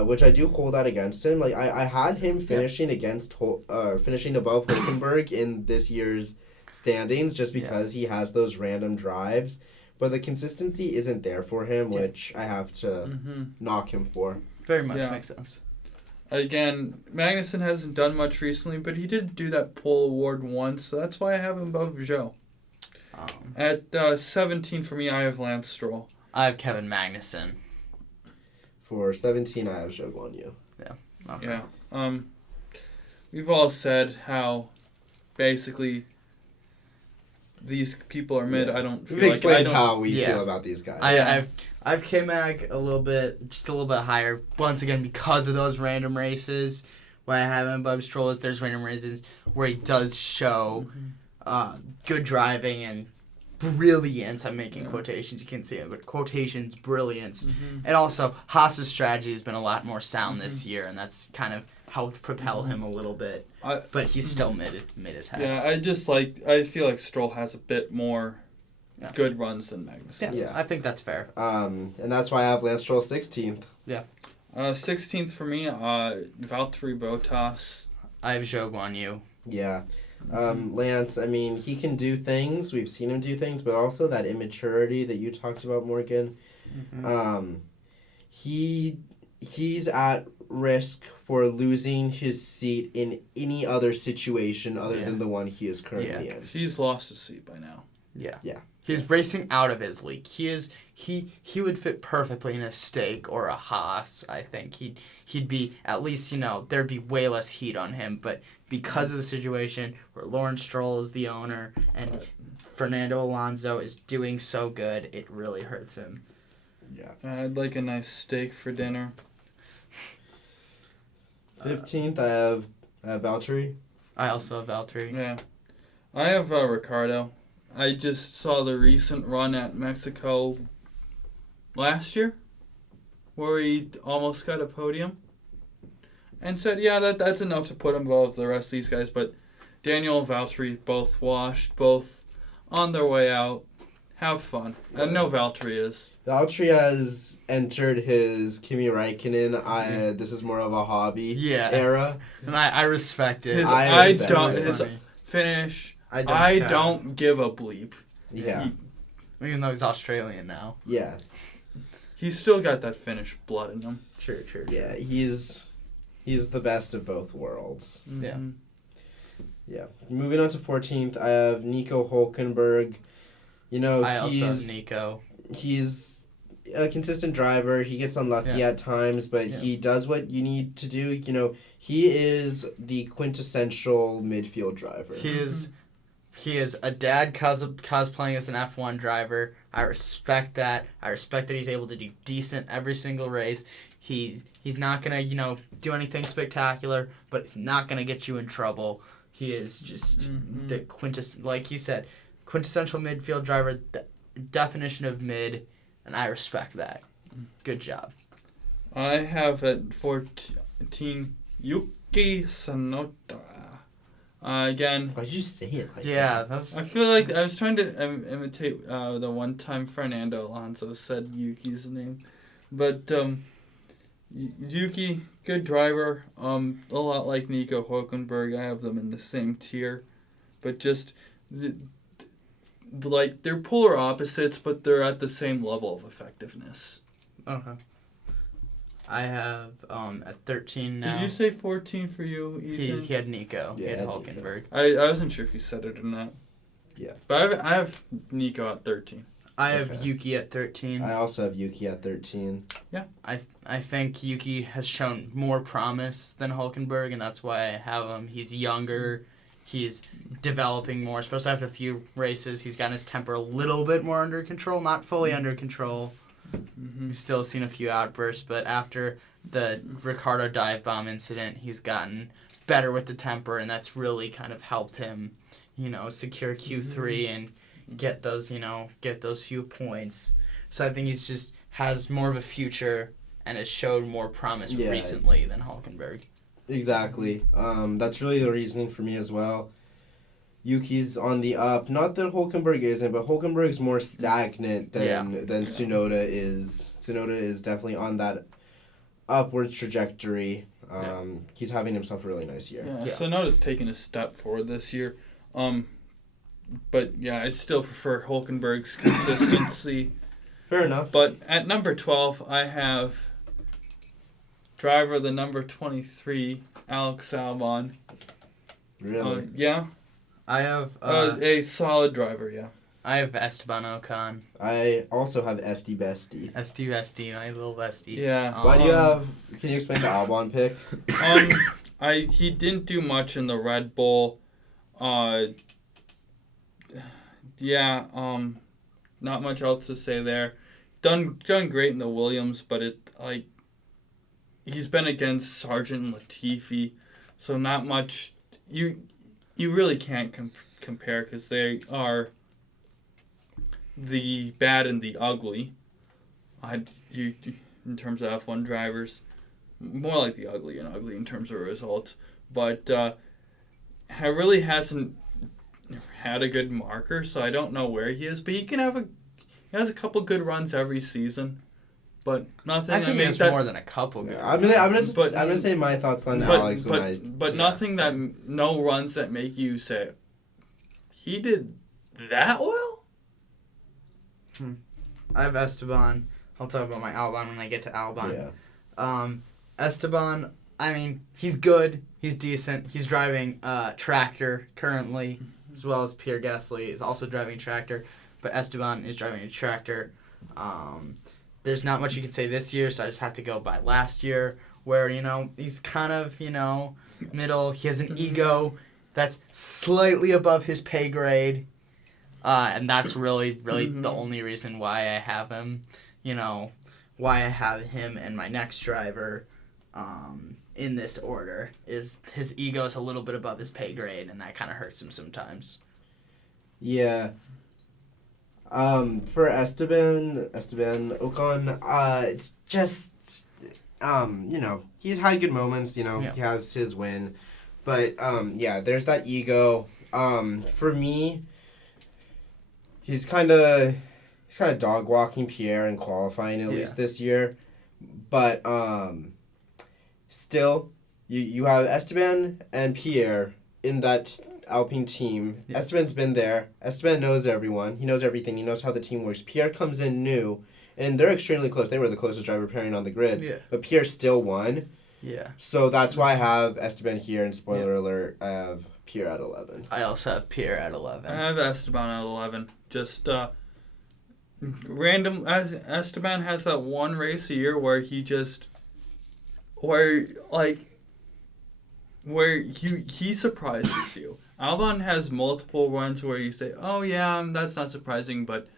Which I do hold that against him. Like I had him finishing finishing above Hulkenberg in this year's standings just because he has those random drives, but the consistency isn't there for him, which I have to knock him for. Very much makes sense. Again, Magnussen hasn't done much recently, but he did do that pole award once, so that's why I have him above Joe. At 17 for me, I have Lance Stroll. I have Kevin Magnussen. For 17, I have Zhou Guanyu. Yeah. Okay. Yeah. We've all said how basically these people are mid. I don't feel We've like explained how we Yeah. feel about these guys. I've K-Mag a little bit higher, once again, because of those random races. Why I have him above Stroll is there's random races where he does show good driving and brilliance. I'm making quotations. You can't see it, but quotations, brilliance. And also, Haas's strategy has been a lot more sound this year, and that's kind of helped propel him a little bit. But he's still mid as heck. Yeah, I feel like Stroll has a bit more good runs than Magnussen. Yeah, I think that's fair. And that's why I have Lance Stroll 16th. 16th for me, Valtteri Bottas. I have Zhou Guanyu. Yeah. Lance, I mean, he can do things. We've seen him do things, but also that immaturity that you talked about, Morgan. He's at risk for losing his seat in any other situation other than the one he is currently in. He's lost his seat by now. Yeah. He's racing out of his league. He would fit perfectly in a Stake or a Haas. I think he'd be at least, there'd be way less heat on him. But because of the situation where Lawrence Stroll is the owner and Fernando Alonso is doing so good, it really hurts him. Yeah. I'd like a nice steak for dinner. 15th, I have Valtteri. I also have Valtteri. Yeah. I have Ricardo. I just saw the recent run at Mexico last year where he almost got a podium and said, that's enough to put him above the rest of these guys. But Daniel and Valtteri both washed, both on their way out. Have fun. I know Valtteri is. Valtteri has entered his Kimi Räikkönen, this is more of a hobby era. And I respect it. His finish... I don't give a bleep. Yeah. Even though he's Australian now. Yeah. He's still got that Finnish blood in him. True. Yeah, he's the best of both worlds. Yeah. Yeah. Moving on to 14th, I have Nico Hulkenberg. I also have Nico. He's a consistent driver. He gets unlucky at times, but he does what you need to do. He is the quintessential midfield driver. He is a dad cosplaying as an F1 driver. I respect that. I respect that he's able to do decent every single race. He's not going to, do anything spectacular, but he's not going to get you in trouble. He is just the like you said, quintessential midfield driver, the definition of mid, and I respect that. Good job. I have at 14 Yuki Tsunoda. Again. Why'd you say it like that? I feel like I was trying to imitate the one time Fernando Alonso said Yuki's name. But Yuki, good driver. A lot like Nico Hulkenberg. I have them in the same tier. But just, they're polar opposites, but they're at the same level of effectiveness. Okay. I have at 13 now. Did you say 14 for you, Ethan? He had Nico. Yeah, he had Hulkenberg. I wasn't sure if he said it or not. Yeah. But I have Nico at 13. I have Yuki at 13. I also have Yuki at 13. Yeah. I think Yuki has shown more promise than Hulkenberg, and that's why I have him. He's younger. He's developing more, especially after a few races. He's gotten his temper a little bit more under control. Not fully under control. We've still seen a few outbursts, but after the Ricardo dive bomb incident, he's gotten better with the temper, and that's really kind of helped him secure Q3 and get those few points. So I think he's just has more of a future and has showed more promise recently than Hulkenberg. Exactly. That's really the reasoning for me as well. Yuki's on the up. Not that Hulkenberg isn't, but Hulkenberg's more stagnant than Tsunoda is. Tsunoda is definitely on that upward trajectory. He's having himself a really nice year. Yeah. Tsunoda's taken a step forward this year. But yeah, I still prefer Hulkenberg's consistency. Fair enough. But at number 12, I have driver the number 23, Alex Albon. Really? Yeah. I have a solid driver, yeah. I have Esteban Ocon. I also have Esty Bestie. Esty Bestie, my little bestie. Yeah. Why do you have... Can you explain the Albon pick? He didn't do much in the Red Bull. Not much else to say there. Done great in the Williams, but he's been against Sargent Latifi, so not much. You really can't compare because they are the bad and the ugly. In terms of F1 drivers, more like the ugly and ugly in terms of results. But he really hasn't had a good marker, so I don't know where he is. But he has a couple good runs every season, but nothing. I think he has more than a couple good. I'm gonna say my thoughts on Alex. Nothing no runs that make you say he did that well. I have Esteban. I'll talk about my Albon when I get to Albon. Yeah. Esteban, I mean, he's good. He's decent. He's driving tractor currently, as well as Pierre Gasly is also driving tractor. But Esteban is driving a tractor. There's not much you could say this year, so I just have to go by last year, where, he's kind of, middle. He has an ego that's slightly above his pay grade. And that's really the only reason why I have him, why I have him and my next driver in this order, is his ego is a little bit above his pay grade, and that kind of hurts him sometimes. Yeah. For Esteban Ocon, it's just, he's had good moments, He has his win. But, there's that ego. For me, he's kind of dog walking Pierre in qualifying at least this year, but still, you have Esteban and Pierre in that Alpine team. Yeah. Esteban's been there. Esteban knows everyone. He knows everything. He knows how the team works. Pierre comes in new, and they're extremely close. They were the closest driver pairing on the grid, but Pierre still won. Yeah. So that's why I have Esteban here, and spoiler alert, I have Pierre at 11. I also have Pierre at 11. I have Esteban at 11. Just random. Esteban has that one race a year where he surprises you. Albon has multiple runs where you say, "Oh yeah, that's not surprising," but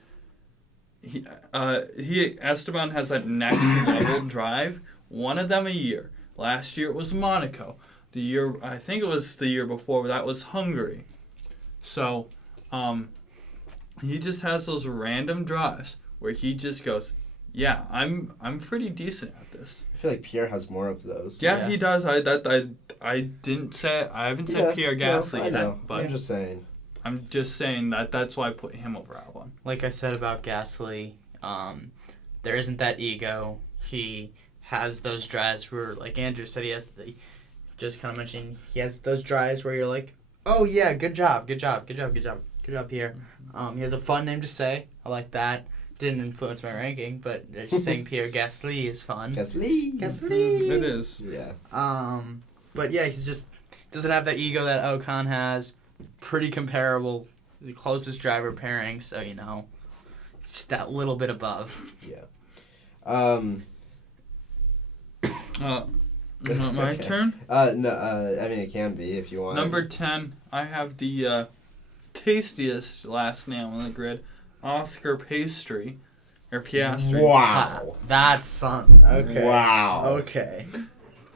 Esteban has that next level drive. One of them a year. Last year it was Monaco. I think it was the year before that was Hungary. So, he just has those random drives where he just goes, "Yeah, I'm pretty decent at this." I feel like Pierre has more of those. Yeah, he does. I didn't say I haven't said Pierre Gasly I know. yet, but I'm just saying. That's why I put him over Albon. Like I said about Gasly, there isn't that ego. He has those drives where, like Andrew said, he has just kind of mentioning, he has those drives where you're like, "Oh yeah, good job, Pierre." He has a fun name to say. I like that. Didn't influence my ranking, but just saying Pierre Gasly is fun. Gasly. It is. Yeah. But yeah, he's just doesn't have that ego that Ocon has. Pretty comparable, the closest driver pairing. So it's just that little bit above. Yeah. My turn? No, I mean, it can be if you want. Number 10, I have the tastiest last name on the grid, Oscar Piastri. Or Piastri. Wow. That's something. Okay. Wow. Okay.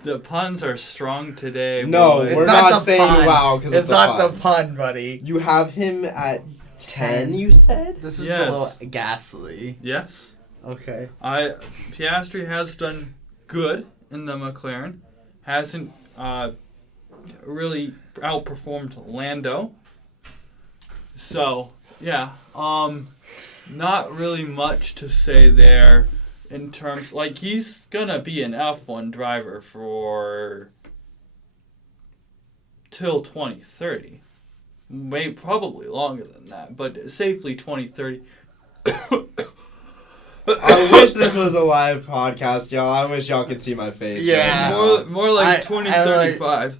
The puns are strong today. No, boys. we're not saying wow because it's not the pun, buddy. You have him at 10, you said? This is Yes. below Gasly. Yes. Okay. Piastri has done good in the McLaren. Hasn't really outperformed Lando. So, yeah. Not really much to say there in terms... Like, he's gonna be an F1 driver till 2030. Maybe probably longer than that, but safely 2030. I wish this was a live podcast, y'all. I wish y'all could see my face. Yeah. Right now. More like 2035.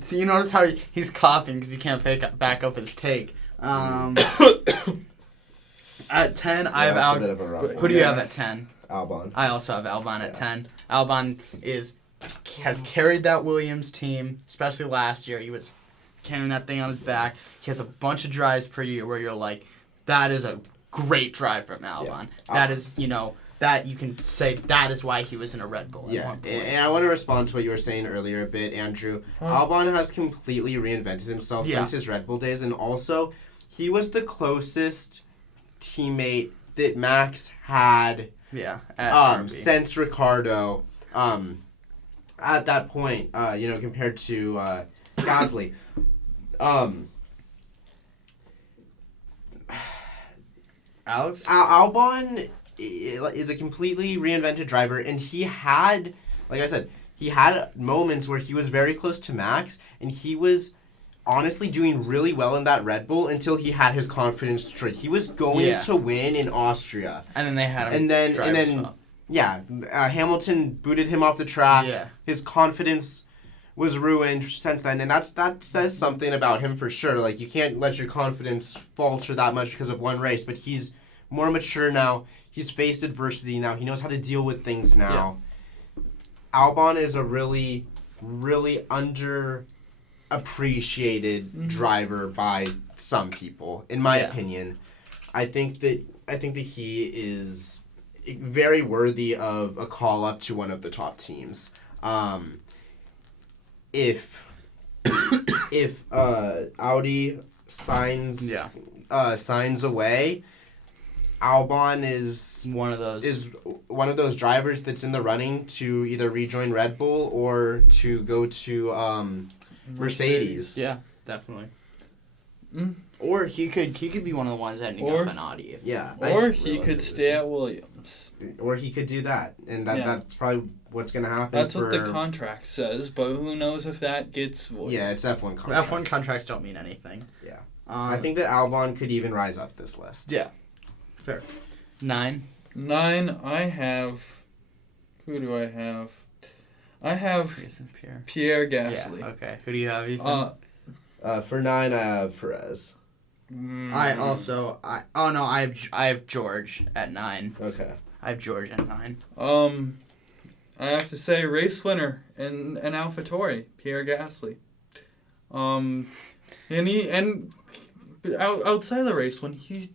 So you notice how he's coughing because he can't back up his take. At 10, I have that's a bit of a rough one. Who do you have at 10? Albon. I also have Albon at 10. Albon has carried that Williams team, especially last year. He was carrying that thing on his back. He has a bunch of drives per year where you're like, that is a great drive from Albon. Yeah. That is, that you can say that is why he was in a Red Bull. Yeah, and I want to respond to what you were saying earlier a bit, Andrew. Albon has completely reinvented himself since his Red Bull days, and also he was the closest teammate that Max had since Ricardo at that point, compared to Gasly. Alex? Albon is a completely reinvented driver, and he had, like I said, he had moments where he was very close to Max, and he was honestly doing really well in that Red Bull until he had his confidence straight. He was going to win in Austria, and then they had him. Hamilton booted him off the track. Yeah. His confidence was ruined since then, and that says something about him for sure. Like, you can't let your confidence falter that much because of one race, but he's more mature now. He's faced adversity now. He knows how to deal with things now. Yeah. Albon is a really, really underappreciated driver by some people, in my opinion. I think that he is very worthy of a call up to one of the top teams. If Audi signs away, Albon is one of those drivers that's in the running to either rejoin Red Bull or to go to Mercedes. Yeah, definitely. Or he could be one of the ones that end up an Audi. Or he could stay at Williams. Or he could do that, and that's probably what's going to happen. That's what the contract says, but who knows if that gets voided. Yeah, it's F1 contracts. F1 contracts don't mean anything. Yeah. I think that Albon could even rise up this list. Yeah. Fair. 9. 9, I have... Who do I have? I have Pierre Gasly. Yeah, okay. Who do you have, Ethan? For 9, I have Perez. I have George at 9. Okay. I have George at 9. I have to say race winner in AlphaTauri, Pierre Gasly. Outside of the race when he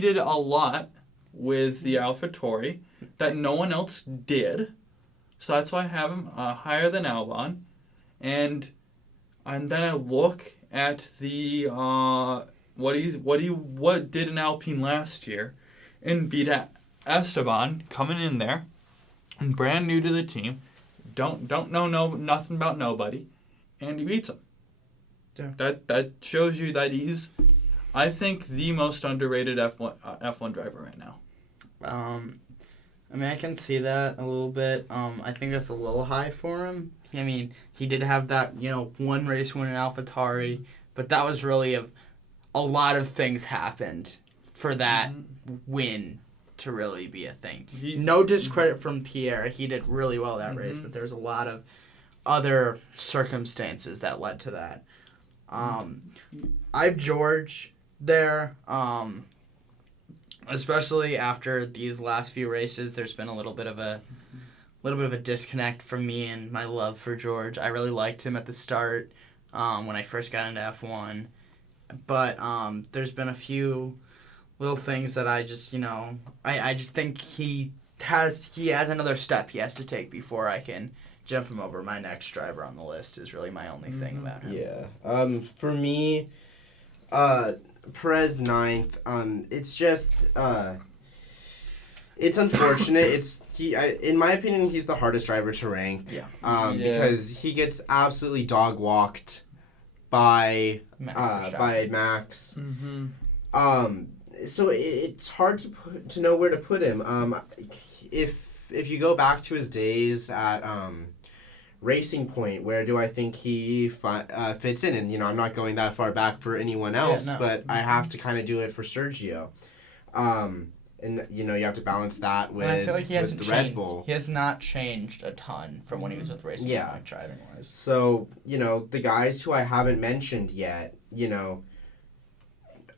did a lot with the AlphaTauri that no one else did. So that's why I have him higher than Albon. And then I look at the what did in Alpine last year and beat Esteban coming in there and brand new to the team, don't know nothing about nobody, and he beats him. Yeah. That shows you that he's, I think, the most underrated F1 driver right now. I mean, I can see that a little bit. I think that's a little high for him. I mean, he did have that, one race win in AlphaTauri, but that was really a lot of things happened for that win to really be a thing. No discredit from Pierre. He did really well that race, but there's a lot of other circumstances that led to that. I have George there. Especially after these last few races, there's been a little bit of a disconnect from me and my love for George. I really liked him at the start when I first got into F1, but there's been a few little things that I just I just think he he has another step he has to take before I can jump him over. My next driver on the list is really my only thing about him. Yeah. For me, Perez 9th. It's just it's unfortunate. In my opinion, he's the hardest driver to rank. Yeah. Because he gets absolutely dog walked by Max. Mm-hmm. So it's hard to know where to put him. If you go back to his days at Racing Point, where do I think he fits in? And I'm not going that far back for anyone else, but I have to kind of do it for Sergio. And you have to balance that with, I feel like he hasn't the Red Bull. He has not changed a ton from when he was with Racing Point driving wise. So the guys who I haven't mentioned yet,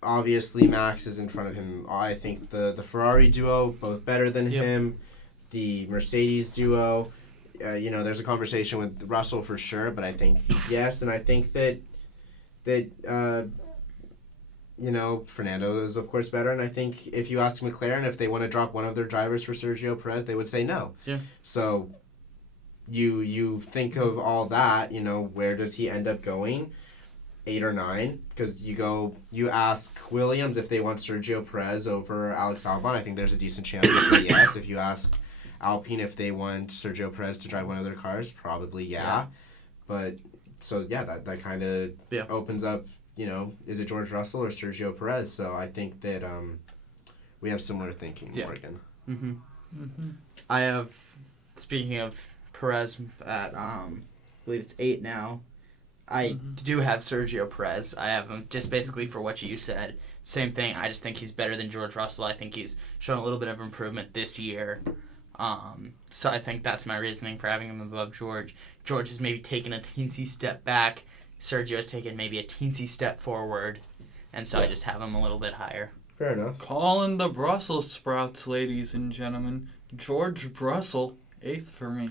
obviously Max is in front of him. I think the Ferrari duo both better than him. The Mercedes duo, there's a conversation with Russell for sure, but I think yes, and I think that Fernando is of course better, and I think if you ask McLaren if they want to drop one of their drivers for Sergio Perez, they would say no. Yeah. So you think of all that, where does he end up going? 8 or 9, because you ask Williams if they want Sergio Perez over Alex Albon. I think there's a decent chance to say yes. If you ask Alpine if they want Sergio Perez to drive one of their cars, probably yeah. But so that kind of opens up. Is it George Russell or Sergio Perez? So I think that we have similar thinking, Morgan. Mm-hmm. Mm-hmm. I have, speaking of Perez at I believe it's 8 now. I do have Sergio Perez. I have him just basically for what you said. Same thing. I just think he's better than George Russell. I think he's shown a little bit of improvement this year. So I think that's my reasoning for having him above George. George has maybe taken a teensy step back. Sergio has taken maybe a teensy step forward. And so I just have him a little bit higher. Fair enough. Calling the Brussels sprouts, ladies and gentlemen. George Russell, 8th for me.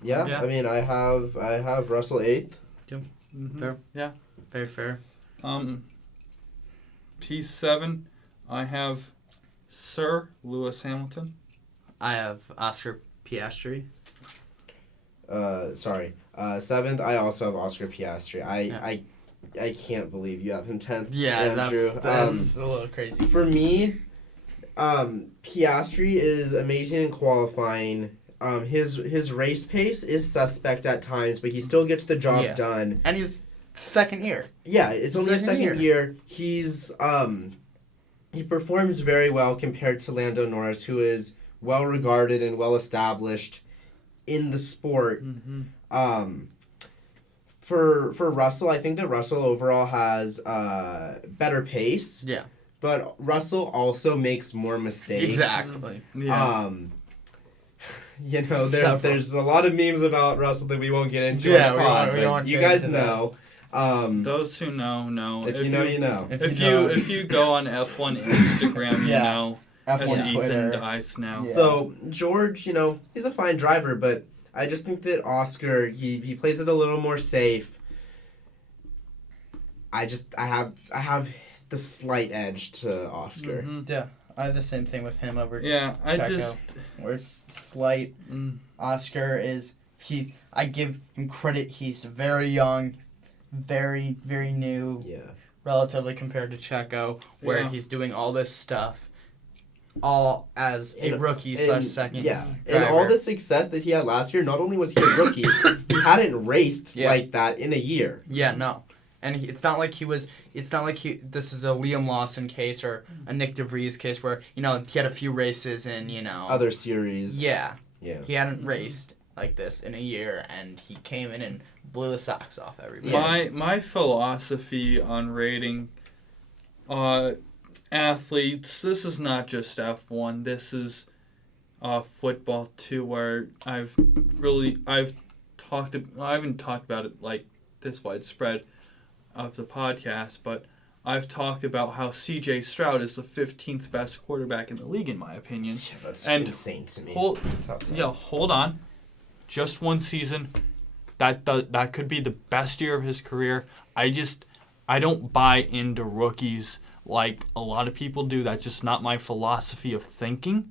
Yeah, I mean, I have Russell 8th. Mm-hmm. Fair. Yeah, very fair. P7, I have Sir Lewis Hamilton. I have Oscar Piastri. 7th, I also have Oscar Piastri. I can't believe you have him 10th. Yeah, Andrew. that's a little crazy. For me, Piastri is amazing in qualifying. His race pace is suspect at times, but he still gets the job done. And he's second year. Yeah, it's only his second year. He's he performs very well compared to Lando Norris, who is well regarded and well established in the sport. Mm-hmm. For Russell, I think that Russell overall has better pace. Yeah. But Russell also makes more mistakes. Exactly. Yeah. There's a lot of memes about Russell that we won't get into. Yeah, on the pod, we won't you get guys into know. Those who know. If you know, you know. If you go on F1 Instagram, you know. F1 as Twitter. Ethan Dice now. Yeah. So George, he's a fine driver, but I just think that Oscar, he plays it a little more safe. I have the slight edge to Oscar. Mm-hmm. Yeah, I have the same thing with him over. Yeah, Checo, where it's slight. Oscar I give him credit. He's very young, very very new. Yeah. Relatively compared to Checo, where he's doing all this stuff, all as a rookie / second. Yeah, driver. and all the success that he had last year. Not only was he a rookie, he hadn't raced like that in a year. Yeah, no. And it's not like this is a Liam Lawson case or a Nick DeVries case where, he had a few races in, Other series. Yeah. Yeah. He hadn't raced like this in a year, and he came in and blew the socks off everybody. Yeah. My philosophy on rating athletes, this is not just F1, this is football too, where I haven't talked about it like this widespread of the podcast, but I've talked about how C.J. Stroud is the 15th best quarterback in the league, in my opinion. Yeah, that's insane to me. Hold on. Just one season. That could be the best year of his career. I don't buy into rookies like a lot of people do. That's just not my philosophy of thinking.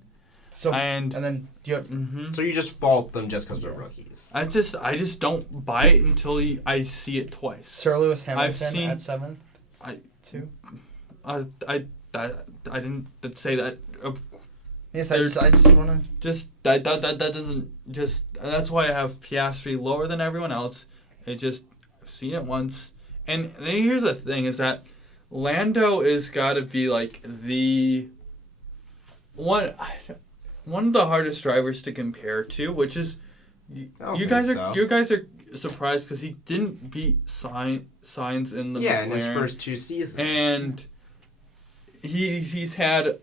So and then do you So you just fault them just because they're rookies. I just don't buy it until I see it twice. Sir Lewis Hamilton I've seen- at 7? I 2? I didn't say that. Yes, I just want to... Just that doesn't just. That's why I have Piastri lower than everyone else. It just I've seen it once, and here's the thing: is that Lando is got to be like the one of the hardest drivers to compare to, which is you guys are surprised because he didn't beat Sainz in the McLaren in his first 2 seasons, and he's had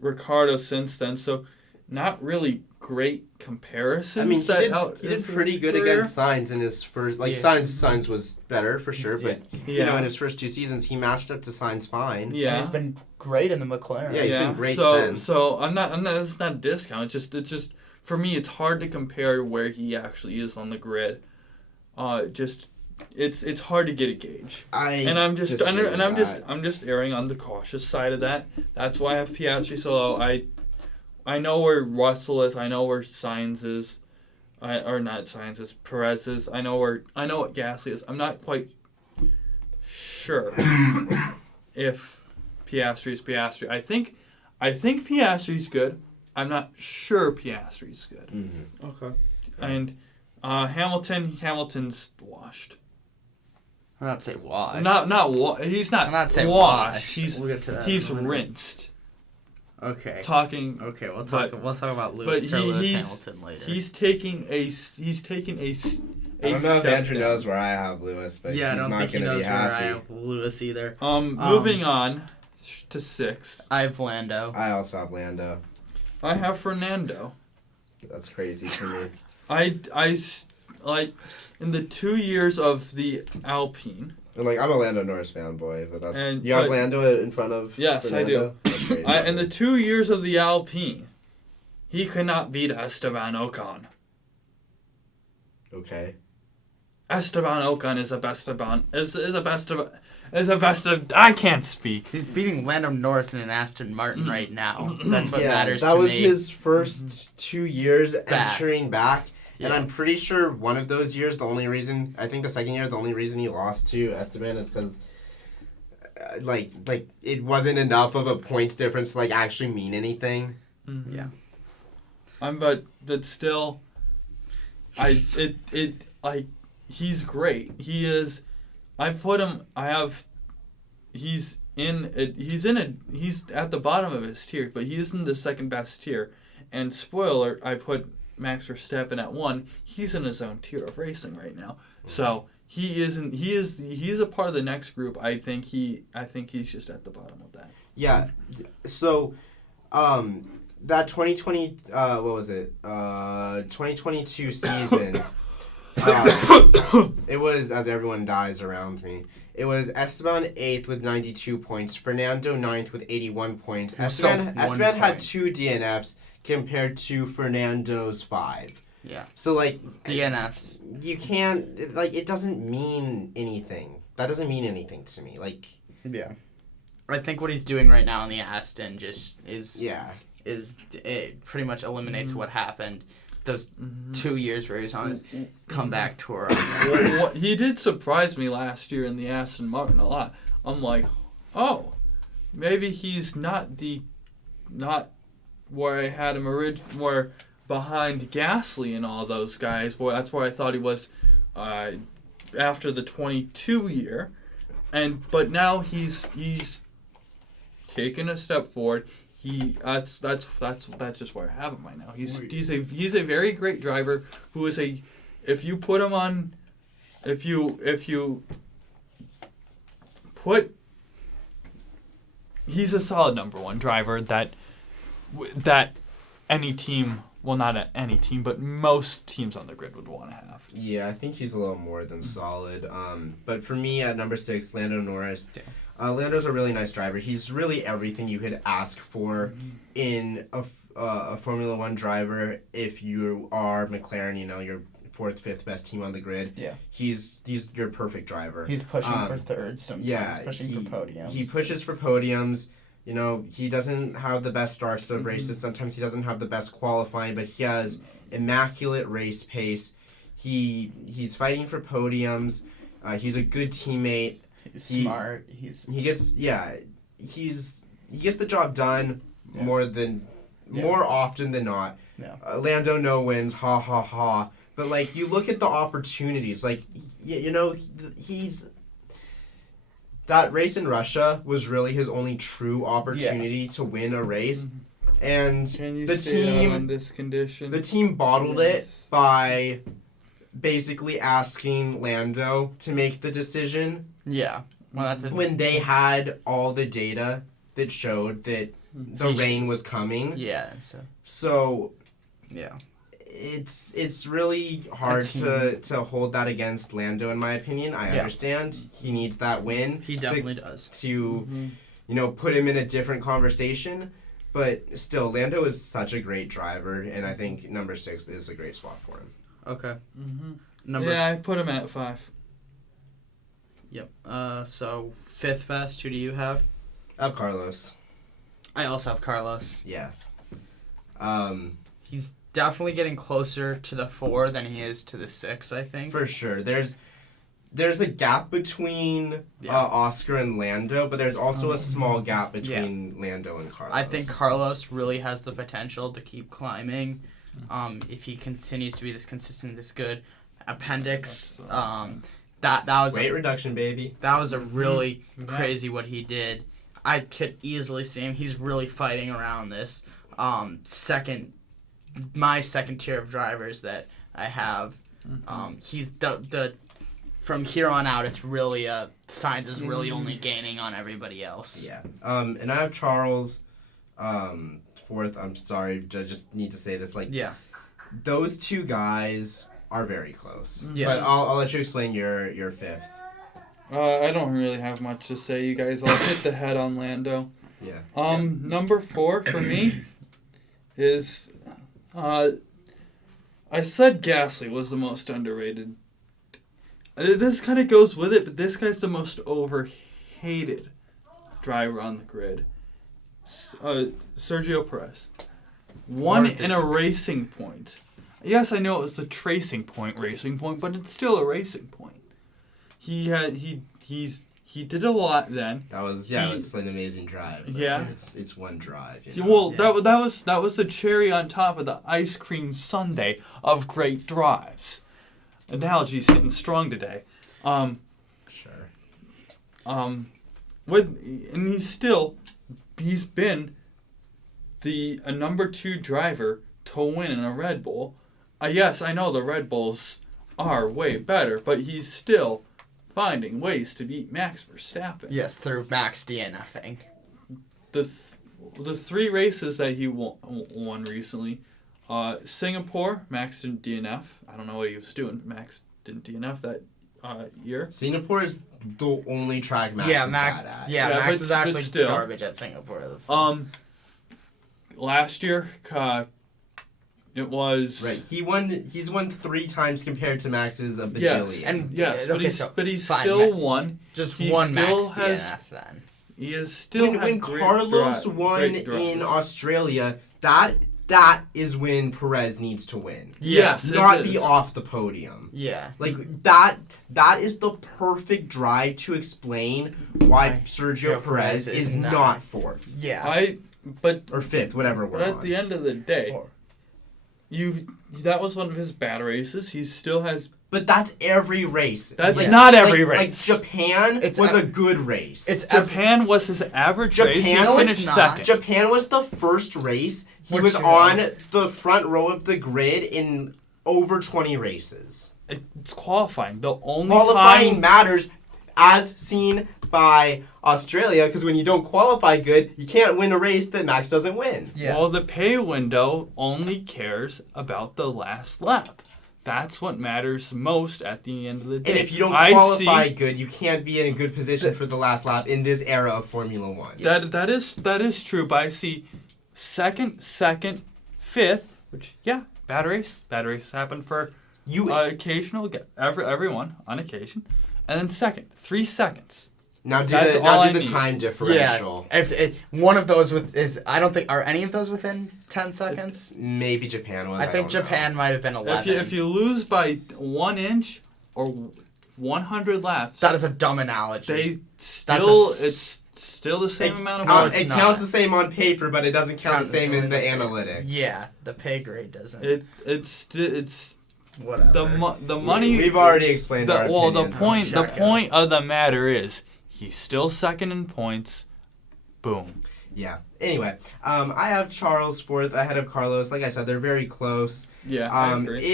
Ricardo since then, so not really great comparisons. I mean, he did pretty good against Sainz in his first. Sainz was better for sure, but in his first 2 seasons, he matched up to Sainz fine. Yeah, and he's been great in the McLaren. Yeah, he's been great since. So I'm not. It's not a discount. It's just for me, it's hard to compare where he actually is on the grid. It's hard to get a gauge. I'm just erring on the cautious side of that. That's why I have Piastri so low. I know where Russell is. I know where Sainz is. Or not Sainz is. Perez is. I know what Gasly is. I'm not quite sure if Piastri is Piastri. I think Piastri's good. I'm not sure Piastri's good. Mm-hmm. Okay. And Hamilton's washed. I'm not say washed. He's not. I'm not saying washed. We'll get to that. He's rinsed. Okay. Okay, we'll talk about Lewis Hamilton later. He's taking a I don't know if Andrew knows where I have Lewis, but yeah, he's I don't not think he going to be knows where I happy. have Lewis either. Moving on to 6. I have Lando. I also have Lando. I have Fernando. That's crazy to me. I like in the 2 years of the Alpine. And I'm a Lando Norris fanboy, but have Lando in front of Yes, Fernando? I do. In the 2 years of the Alpine, he could not beat Esteban Ocon. Okay. Esteban Ocon is a best of. I can't speak. He's beating Lando Norris in an Aston Martin right now. That's what matters to me. That was his first 2 years entering back. And I'm pretty sure one of those years, the second year, the only reason he lost to Esteban is because, it wasn't enough of a points difference to, actually mean anything. Mm-hmm. Yeah. But that's still, he's great. He is, he's at the bottom of his tier, but he is in the second best tier. And spoiler, I put Max Verstappen at 1. He's in his own tier of racing right now. So he's a part of the next group. I think he's just at the bottom of that. Yeah. So, that 2020 what was it? 2022 season. It was as everyone dies around me. It was Esteban 8th with 92 points, Fernando 9th with 81 points. Esteban had 2 DNFs compared to Fernando's 5. Yeah. So DNFs. You can't it doesn't mean anything. That doesn't mean anything to me. Yeah. I think what he's doing right now in the Aston just is it pretty much eliminates what happened those 2 years where he was on his comeback tour. He did surprise me last year in the Aston Martin a lot. I'm like, oh, maybe he's not where I had him where behind Gasly and all those guys. Well, that's where I thought he was after the 22 year, but now he's taken a step forward. That's just where I have him right now. He's a very great driver who is if you put he's a solid number 1 driver that any team, well, not any team, but most teams on the grid would want to have. Yeah, I think he's a little more than solid. But for me at number 6, Lando Norris. Lando's a really nice driver. He's really everything you could ask for in a Formula One driver. If you are McLaren, you're fourth, fifth best team on the grid. Yeah. He's your perfect driver. He's pushing for thirds sometimes. Yeah, pushing for podiums. He pushes for podiums. You know, he doesn't have the best starts of races. Sometimes he doesn't have the best qualifying, but he has immaculate race pace. He's fighting for podiums. He's a good teammate. He's smart. He gets the job done more often than not. Yeah. Lando no wins, ha ha ha. But like you look at the opportunities, like he's that race in Russia was really his only true opportunity to win a race. And the team in this condition? The team bottled it by basically asking Lando to make the decision. Yeah. Well, when they had all the data that showed that the rain was coming. Yeah. So yeah. It's really hard to hold that against Lando, in my opinion. I understand he needs that win. He definitely does. To put him in a different conversation. But still, Lando is such a great driver, and I think number 6 is a great spot for him. Okay. I put him at 5. Yep. So 5th best, who do you have? I have Carlos. I also have Carlos. Yeah. He's definitely getting closer to the 4 than he is to the 6, I think. For sure. There's a gap between Oscar and Lando, but there's also a small gap between Lando and Carlos. I think Carlos really has the potential to keep climbing if he continues to be this consistent, this good. Appendix, that was weight reduction, baby. That was a really crazy what he did. I could easily see him. He's really fighting around this my second tier of drivers that I have. He's the from here on out, it's really Sainz is really only gaining on everybody else. Yeah. And I have Charles 4th. I'm sorry, I just need to say this. Those two guys are very close. Yes. But I'll let you explain your 5th. I don't really have much to say. You guys all hit the head on Lando. Yeah. Number 4 for me is I said Gasly was the most underrated. This kind of goes with it, but this guy's the most overhated driver on the grid. Sergio Perez. Won in a racing point. Yes, I know it was a racing point, but it's still a racing point. He did a lot then. It's an amazing drive. Yeah. It's one drive. That was the cherry on top of the ice cream sundae of great drives. Analogy's getting strong today. Sure. He's been a number 2 driver to win in a Red Bull. Yes, I know the Red Bulls are way better, but he's still finding ways to beat Max Verstappen. Yes, through Max DNFing. The 3 races that he won recently. Singapore, Max didn't DNF. I don't know what he was doing. Max didn't DNF that year. Singapore is the only track Max is bad at. Yeah, Max is actually garbage at Singapore. Last year, it was... Right, he's won 3 times compared to Max's a bajillion. But he's still won. Just he one still Max has, DNF then. He has still when Carlos won in Australia, that is when Perez needs to win. Yes, not be off the podium. Yeah. That is the perfect drive to explain why Sergio Perez is not 4th. Yeah. Or 5th, whatever we're on. But at the end of the day, that was one of his bad races. He still has... But that's every race. That's not every Like race. Japan was a good race. Japan was his average race. He finished 2nd. Japan was the first race. He was on the front row of the grid in over 20 races. It's qualifying. The only qualifying matters, as seen by Australia, because when you don't qualify good, you can't win a race that Max doesn't win. Yeah. Well, the pay window only cares about the last lap. That's what matters most at the end of the day. And if you don't qualify good, you can't be in a good position for the last lap in this era of Formula One. That is true, but I see second, 5th, which, bad race. Bad races happen for Occasional, everyone on occasion, and then second, 3 seconds. Now do That's the, all now I do the need. time differential. Yeah, if one of those I don't think, are any of those within 10 seconds? Maybe Japan was. I think don't Japan might have been 11. If you lose by 1 inch or 100 laps, That is a dumb analogy. it's still the same amount of know. points. It counts the same on paper, but it doesn't count the same in the analytics. Yeah, the pay grade doesn't. It's Whatever. the money. We've already explained our the opinions on point Checkouts. of the matter is he's still second in points. Boom. Yeah. Anyway, I have Charles fourth ahead of Carlos. Like I said, they're very close. Yeah, I agree.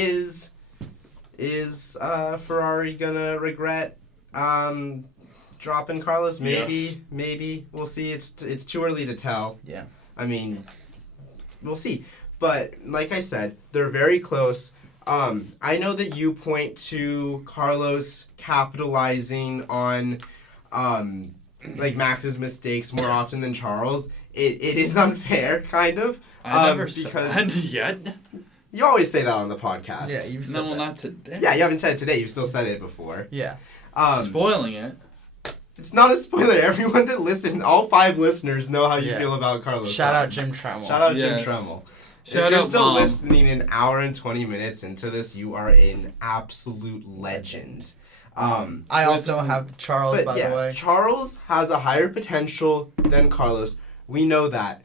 Is Ferrari gonna regret dropping Carlos? Maybe, Yes. maybe. We'll see. It's too early to tell. Yeah. I mean, we'll see. But like I said, they're very close. I know that you point to Carlos capitalizing on like Max's mistakes more often than Charles. It is unfair, kind of. I never because said yet. you always say that on the podcast. Yeah, you've said No, that. not today. Yeah, you haven't said it today. You've still said it before. Yeah. Spoiling it. It's not a spoiler. Everyone that listened, all 5 listeners know how you Yeah. feel about Carlos. Shout out Sainz. Jim Tremmell. Shout out Yes. Jim Tremmell. Shout if you're out, still Mom. listening an hour and 20 minutes into this, you are an absolute legend. I also have Charles, But by yeah, the way. Charles has a higher potential than Carlos. We know that.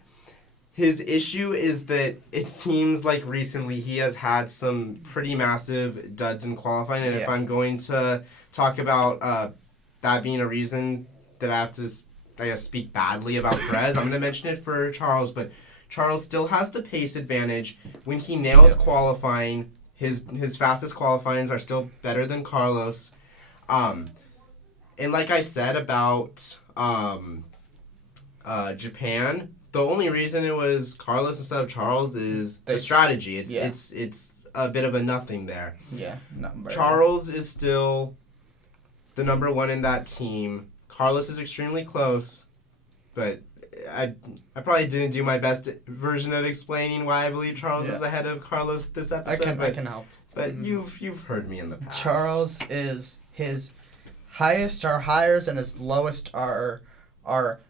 His issue is that it seems like recently he has had some pretty massive duds in qualifying, and if Yeah. I'm going to talk about that being a reason that I have to, I guess, speak badly about Perez, I'm going to mention it for Charles, but Charles still has the pace advantage. When he nails qualifying, his fastest qualifyings are still better than Carlos. And like I said about Japan, the only reason it was Carlos instead of Charles is the strategy. It's a bit of a nothing there. Yeah. Charles is still the number 1 in that team. Carlos is extremely close, but I probably didn't do my best version of explaining why I believe Charles is ahead of Carlos this episode. I can help. But you've heard me in the past. Charles is his highest are highers and his lowest are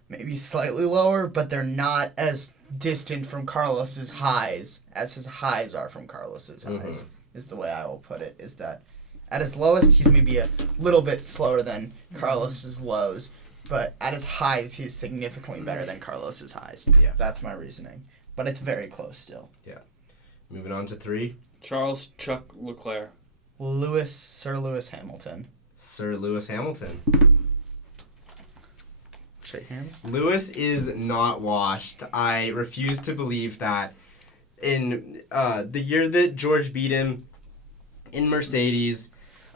maybe slightly lower, but they're not as distant from Carlos's highs as his highs are from Carlos's highs. Is the way I will put it. Is that at his lowest he's maybe a little bit slower than Carlos's lows, but at his highs he's significantly better than Carlos's highs. Yeah. That's my reasoning. But it's very close still. Yeah. Moving on to 3. Charles Chuck Leclerc. Sir Lewis Hamilton. Sir Lewis Hamilton. Shake hands. Lewis is not washed. I refuse to believe that. In the year that George beat him in Mercedes,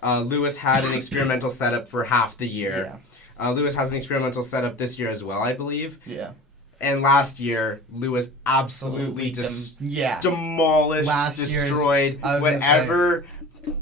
Lewis had an experimental setup for half the year. Yeah. Lewis has an experimental setup this year as well, I believe. Yeah. And last year, Lewis absolutely demolished, Last destroyed, I was gonna whatever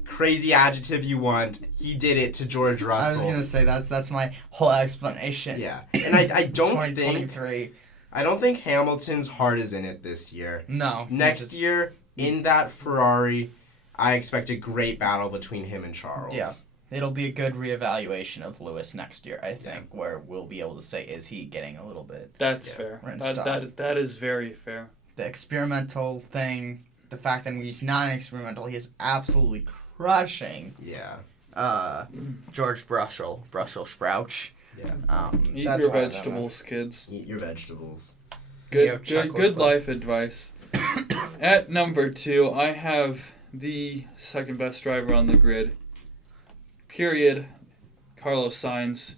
crazy adjective you want. He did it to George Russell. I was gonna say that's my whole explanation. Yeah, and I don't think 2023. I don't think Hamilton's heart is in it this year. No. Next year, in that Ferrari, I expect a great battle between him and Charles. Yeah. It'll be a good reevaluation of Lewis next year, I think, where we'll be able to say, is he getting a little bit... That's fair. That is very fair. The experimental thing, the fact that he's not an experimental, he is absolutely crushing George Brussel Sprouch. Yeah. Eat your vegetables, kids. Eat your vegetables. Good life advice. At number 2, I have the second best driver on the grid. Period. Carlos Sainz.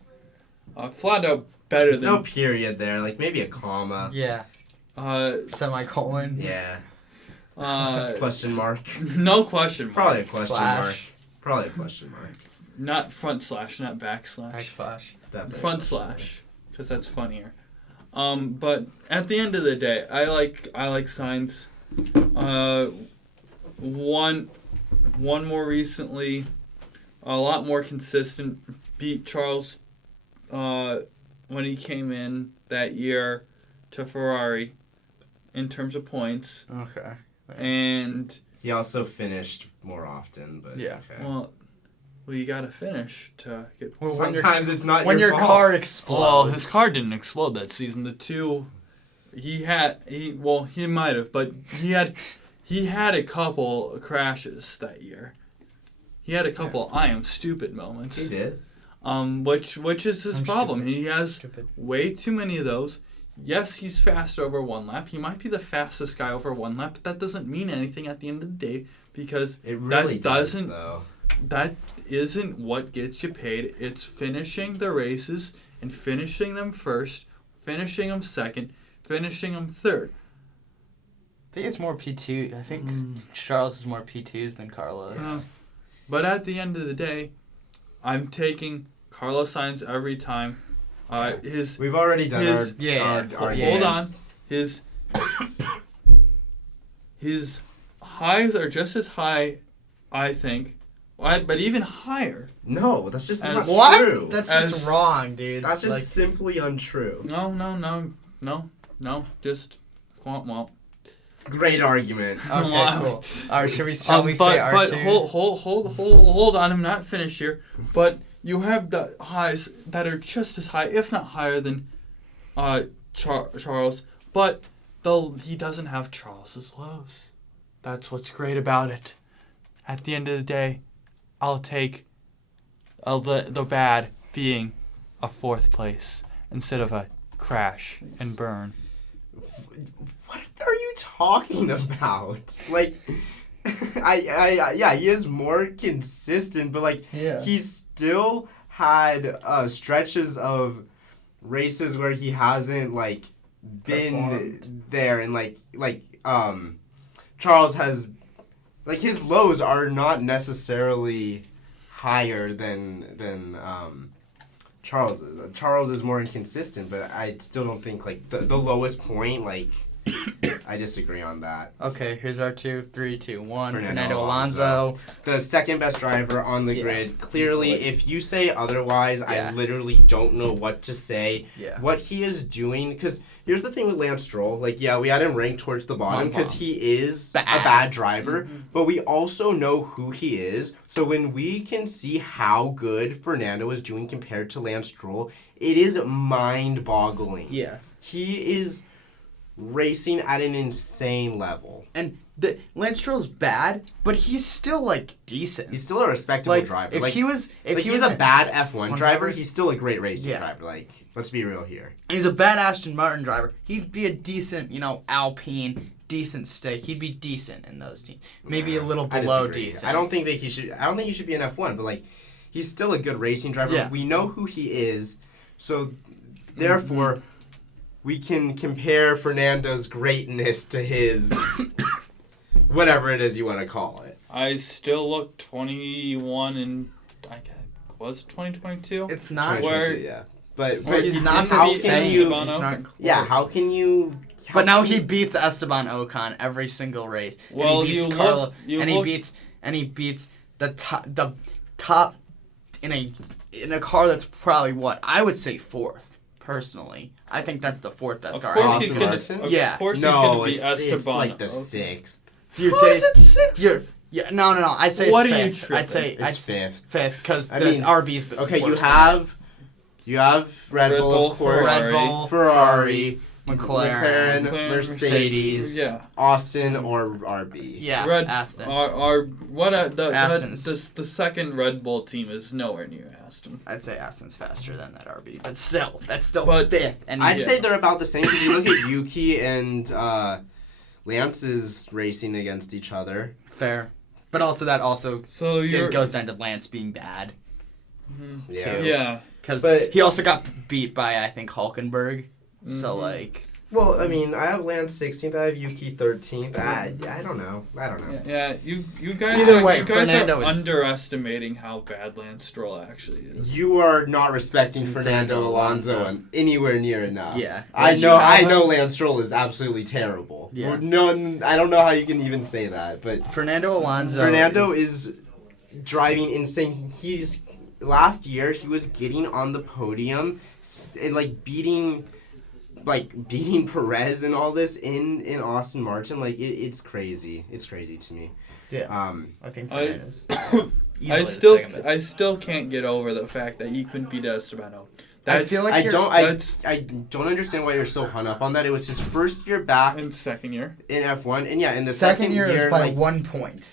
Flat out better There's than... no period there, like maybe a comma. Yeah. Semicolon. Yeah. Question mark. No question mark. Probably a question Slash. mark. Probably a question mark. Not front slash, not backslash. Backslash. Definitely Front slash, because that's funnier. But at the end of the day, I like Sainz. One more recently, a lot more consistent. Beat Charles when he came in that year to Ferrari in terms of points. Okay. And he also finished more often. But Yeah. okay. Well, you gotta finish to get. Well, Sometimes it's not when your fault. car explodes. Well, his car didn't explode that season. The two, he might have, but he had a couple crashes that year. He had a couple I am stupid moments. He did. Which is his problem. Stupid. He has Stupid. way too many of those. Yes, he's fast over one lap. He might be the fastest guy over one lap, but that doesn't mean anything at the end of the day because It really doesn't. though. That isn't what gets you paid. It's finishing the races and finishing them first, finishing them second, finishing them third. I think it's more P2. I think Charles is more P2s than Carlos. But at the end of the day, I'm taking Carlos Sainz every time. We've already done his- our yeah, our Hold on. His highs are just as high, I think, but even higher. No, that's just not As- true. That's As- just wrong, dude. That's just like, simply untrue. No. Just womp. Great argument. okay, Wow. cool. All right, shall we say R2? But hold on, I'm not finished here. But you have the highs that are just as high, if not higher than Charles. But he doesn't have Charles's lows. That's what's great about it. At the end of the day, I'll take the bad being a fourth place instead of a crash and burn. What are you talking about? Like, yeah, he is more consistent, but like, he's still had stretches of races where he hasn't like been there, and like Charles has, like, his lows are not necessarily higher than Charles is. Charles is more inconsistent, but I still don't think like the lowest point, like. I disagree on that. Okay, here's R2. 3, 2, 1. Fernando Fernando Alonso. The second best driver on the grid. Clearly, easily. if you say otherwise, I literally don't know what to say. Yeah. What he is doing, because here's the thing with Lance Stroll. Like, yeah, we had him ranked towards the bottom because he is a bad driver, but we also know who he is. So when we can see how good Fernando is doing compared to Lance Stroll, it is mind-boggling. Yeah. He is racing at an insane level. And Lance Stroll's bad, but he's still, like, decent. He's still a respectable like, driver. If like, he was a bad F1 driver, driver, he's still a great racing Yeah. driver. Like, let's be real here. He's a bad Aston Martin driver. He'd be a decent, Alpine, decent stake. He'd be decent in those teams. Maybe a little I below disagree. decent. I don't think he should be an F1, but like, he's still a good racing driver. Yeah. We know who he is, so therefore, we can compare Fernando's greatness to his whatever it is you want to call it. I still look 21 and was it 2022? It's not. Where- Yeah. But he's not the how same. can Esteban you? Ocon. Not close. Yeah, how can you? But now he beats Esteban Ocon every single race. Well, and he beats you Carlo, look- you and look- he beats the top in a car that's probably what I would say fourth. Personally, I think that's the fourth best Of car. course Austin he's gonna. Martin? Of Yeah. course he's gonna be Esteban. it's like the Ocon. sixth. Do you How say is it sixth? no. I'd say What it's are you fifth. tripping? I'd say It's fifth. fifth because I the mean, RB's the Okay, worst you have Red Bull, of course, Ferrari. Red Bull, Ferrari, McLaren, Mercedes, Yeah. Austin, or RB. yeah, Red Aston. The second Red Bull team is nowhere near Aston. I'd say Aston's faster than that RB, but still, that's still But- fifth. And I'd say they're about the same because you look at Yuki and Lance's racing against each other. fair, but also that also So you're goes down to Lance being bad. Yeah. yeah. Because But- he also got beat by, I think, Hulkenberg. So, like... Well, I mean, I have Lance 16th, I have Yuki 13th. I don't know. Yeah, you guys Either way, you guys Fernando are is- underestimating how bad Lance Stroll actually is. You are not respecting Fernando Alonso anywhere near enough. Yeah. I Would you know. have I him? know Lance Stroll is absolutely terrible. Yeah. I don't know how you can even say that, but Fernando Alonso... Fernando is driving insane. Last year he was getting on the podium and like beating Perez and all this in Austin Martin. Like it's crazy. It's crazy to me. Yeah. I think I- Fernandez. I still can't get over the fact that he couldn't beat Esteban Ocon. I feel like I that's- don't understand why you're so hung up on that. It was his first year back in second year. in F1, and in the second year is by like 1 point.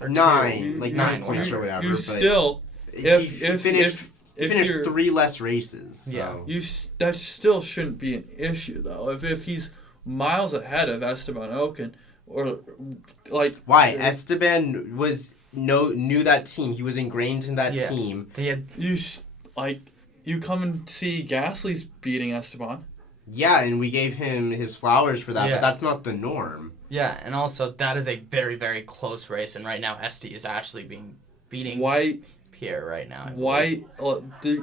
or 9 points or whatever. You but still, he if finished you're 3 less races. So. Yeah. That still shouldn't be an issue though. If he's miles ahead of Esteban Ocon, or like Why Esteban knew that team. He was ingrained in that Yeah. team. They had you come and see Gasly's beating Esteban. Yeah, and we gave him his flowers for that, Yeah. but that's not the norm. Yeah, and also that is a very, very close race, and right now Esty is actually beating Why? Pierre right now. I believe. Why?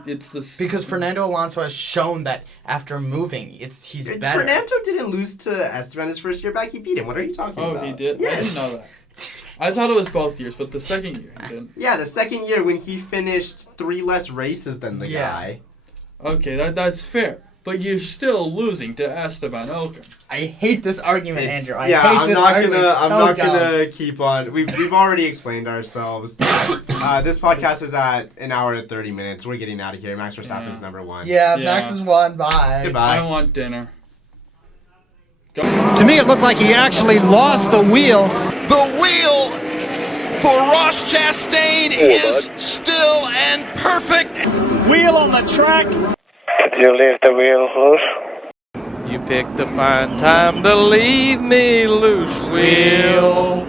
It's the Because Fernando Alonso has shown that after moving, he's better. Fernando didn't lose to Esteban his first year back. He beat him. What are you talking about? Oh, he did. Yes. I didn't know that. I thought it was both years, but the second year he didn't. Yeah, the second year when he finished 3 less races than the guy. Okay, that's fair. But you're still losing to Esteban Ocon. I hate this argument, Andrew. I Yeah, hate I'm this not argument. gonna. It's I'm so not dumb. gonna keep on. We've already explained ourselves. This podcast is at 1 hour and 30 minutes. We're getting out of here. Max Verstappen's number 1. Yeah, Yeah. Max has won. Bye. Goodbye. I want dinner. Go. To me, it looked like he actually lost the wheel. The wheel for Ross Chastain is still and perfect. Wheel on the track. Did you leave the wheel loose? You picked the fine time to leave me loose, wheel.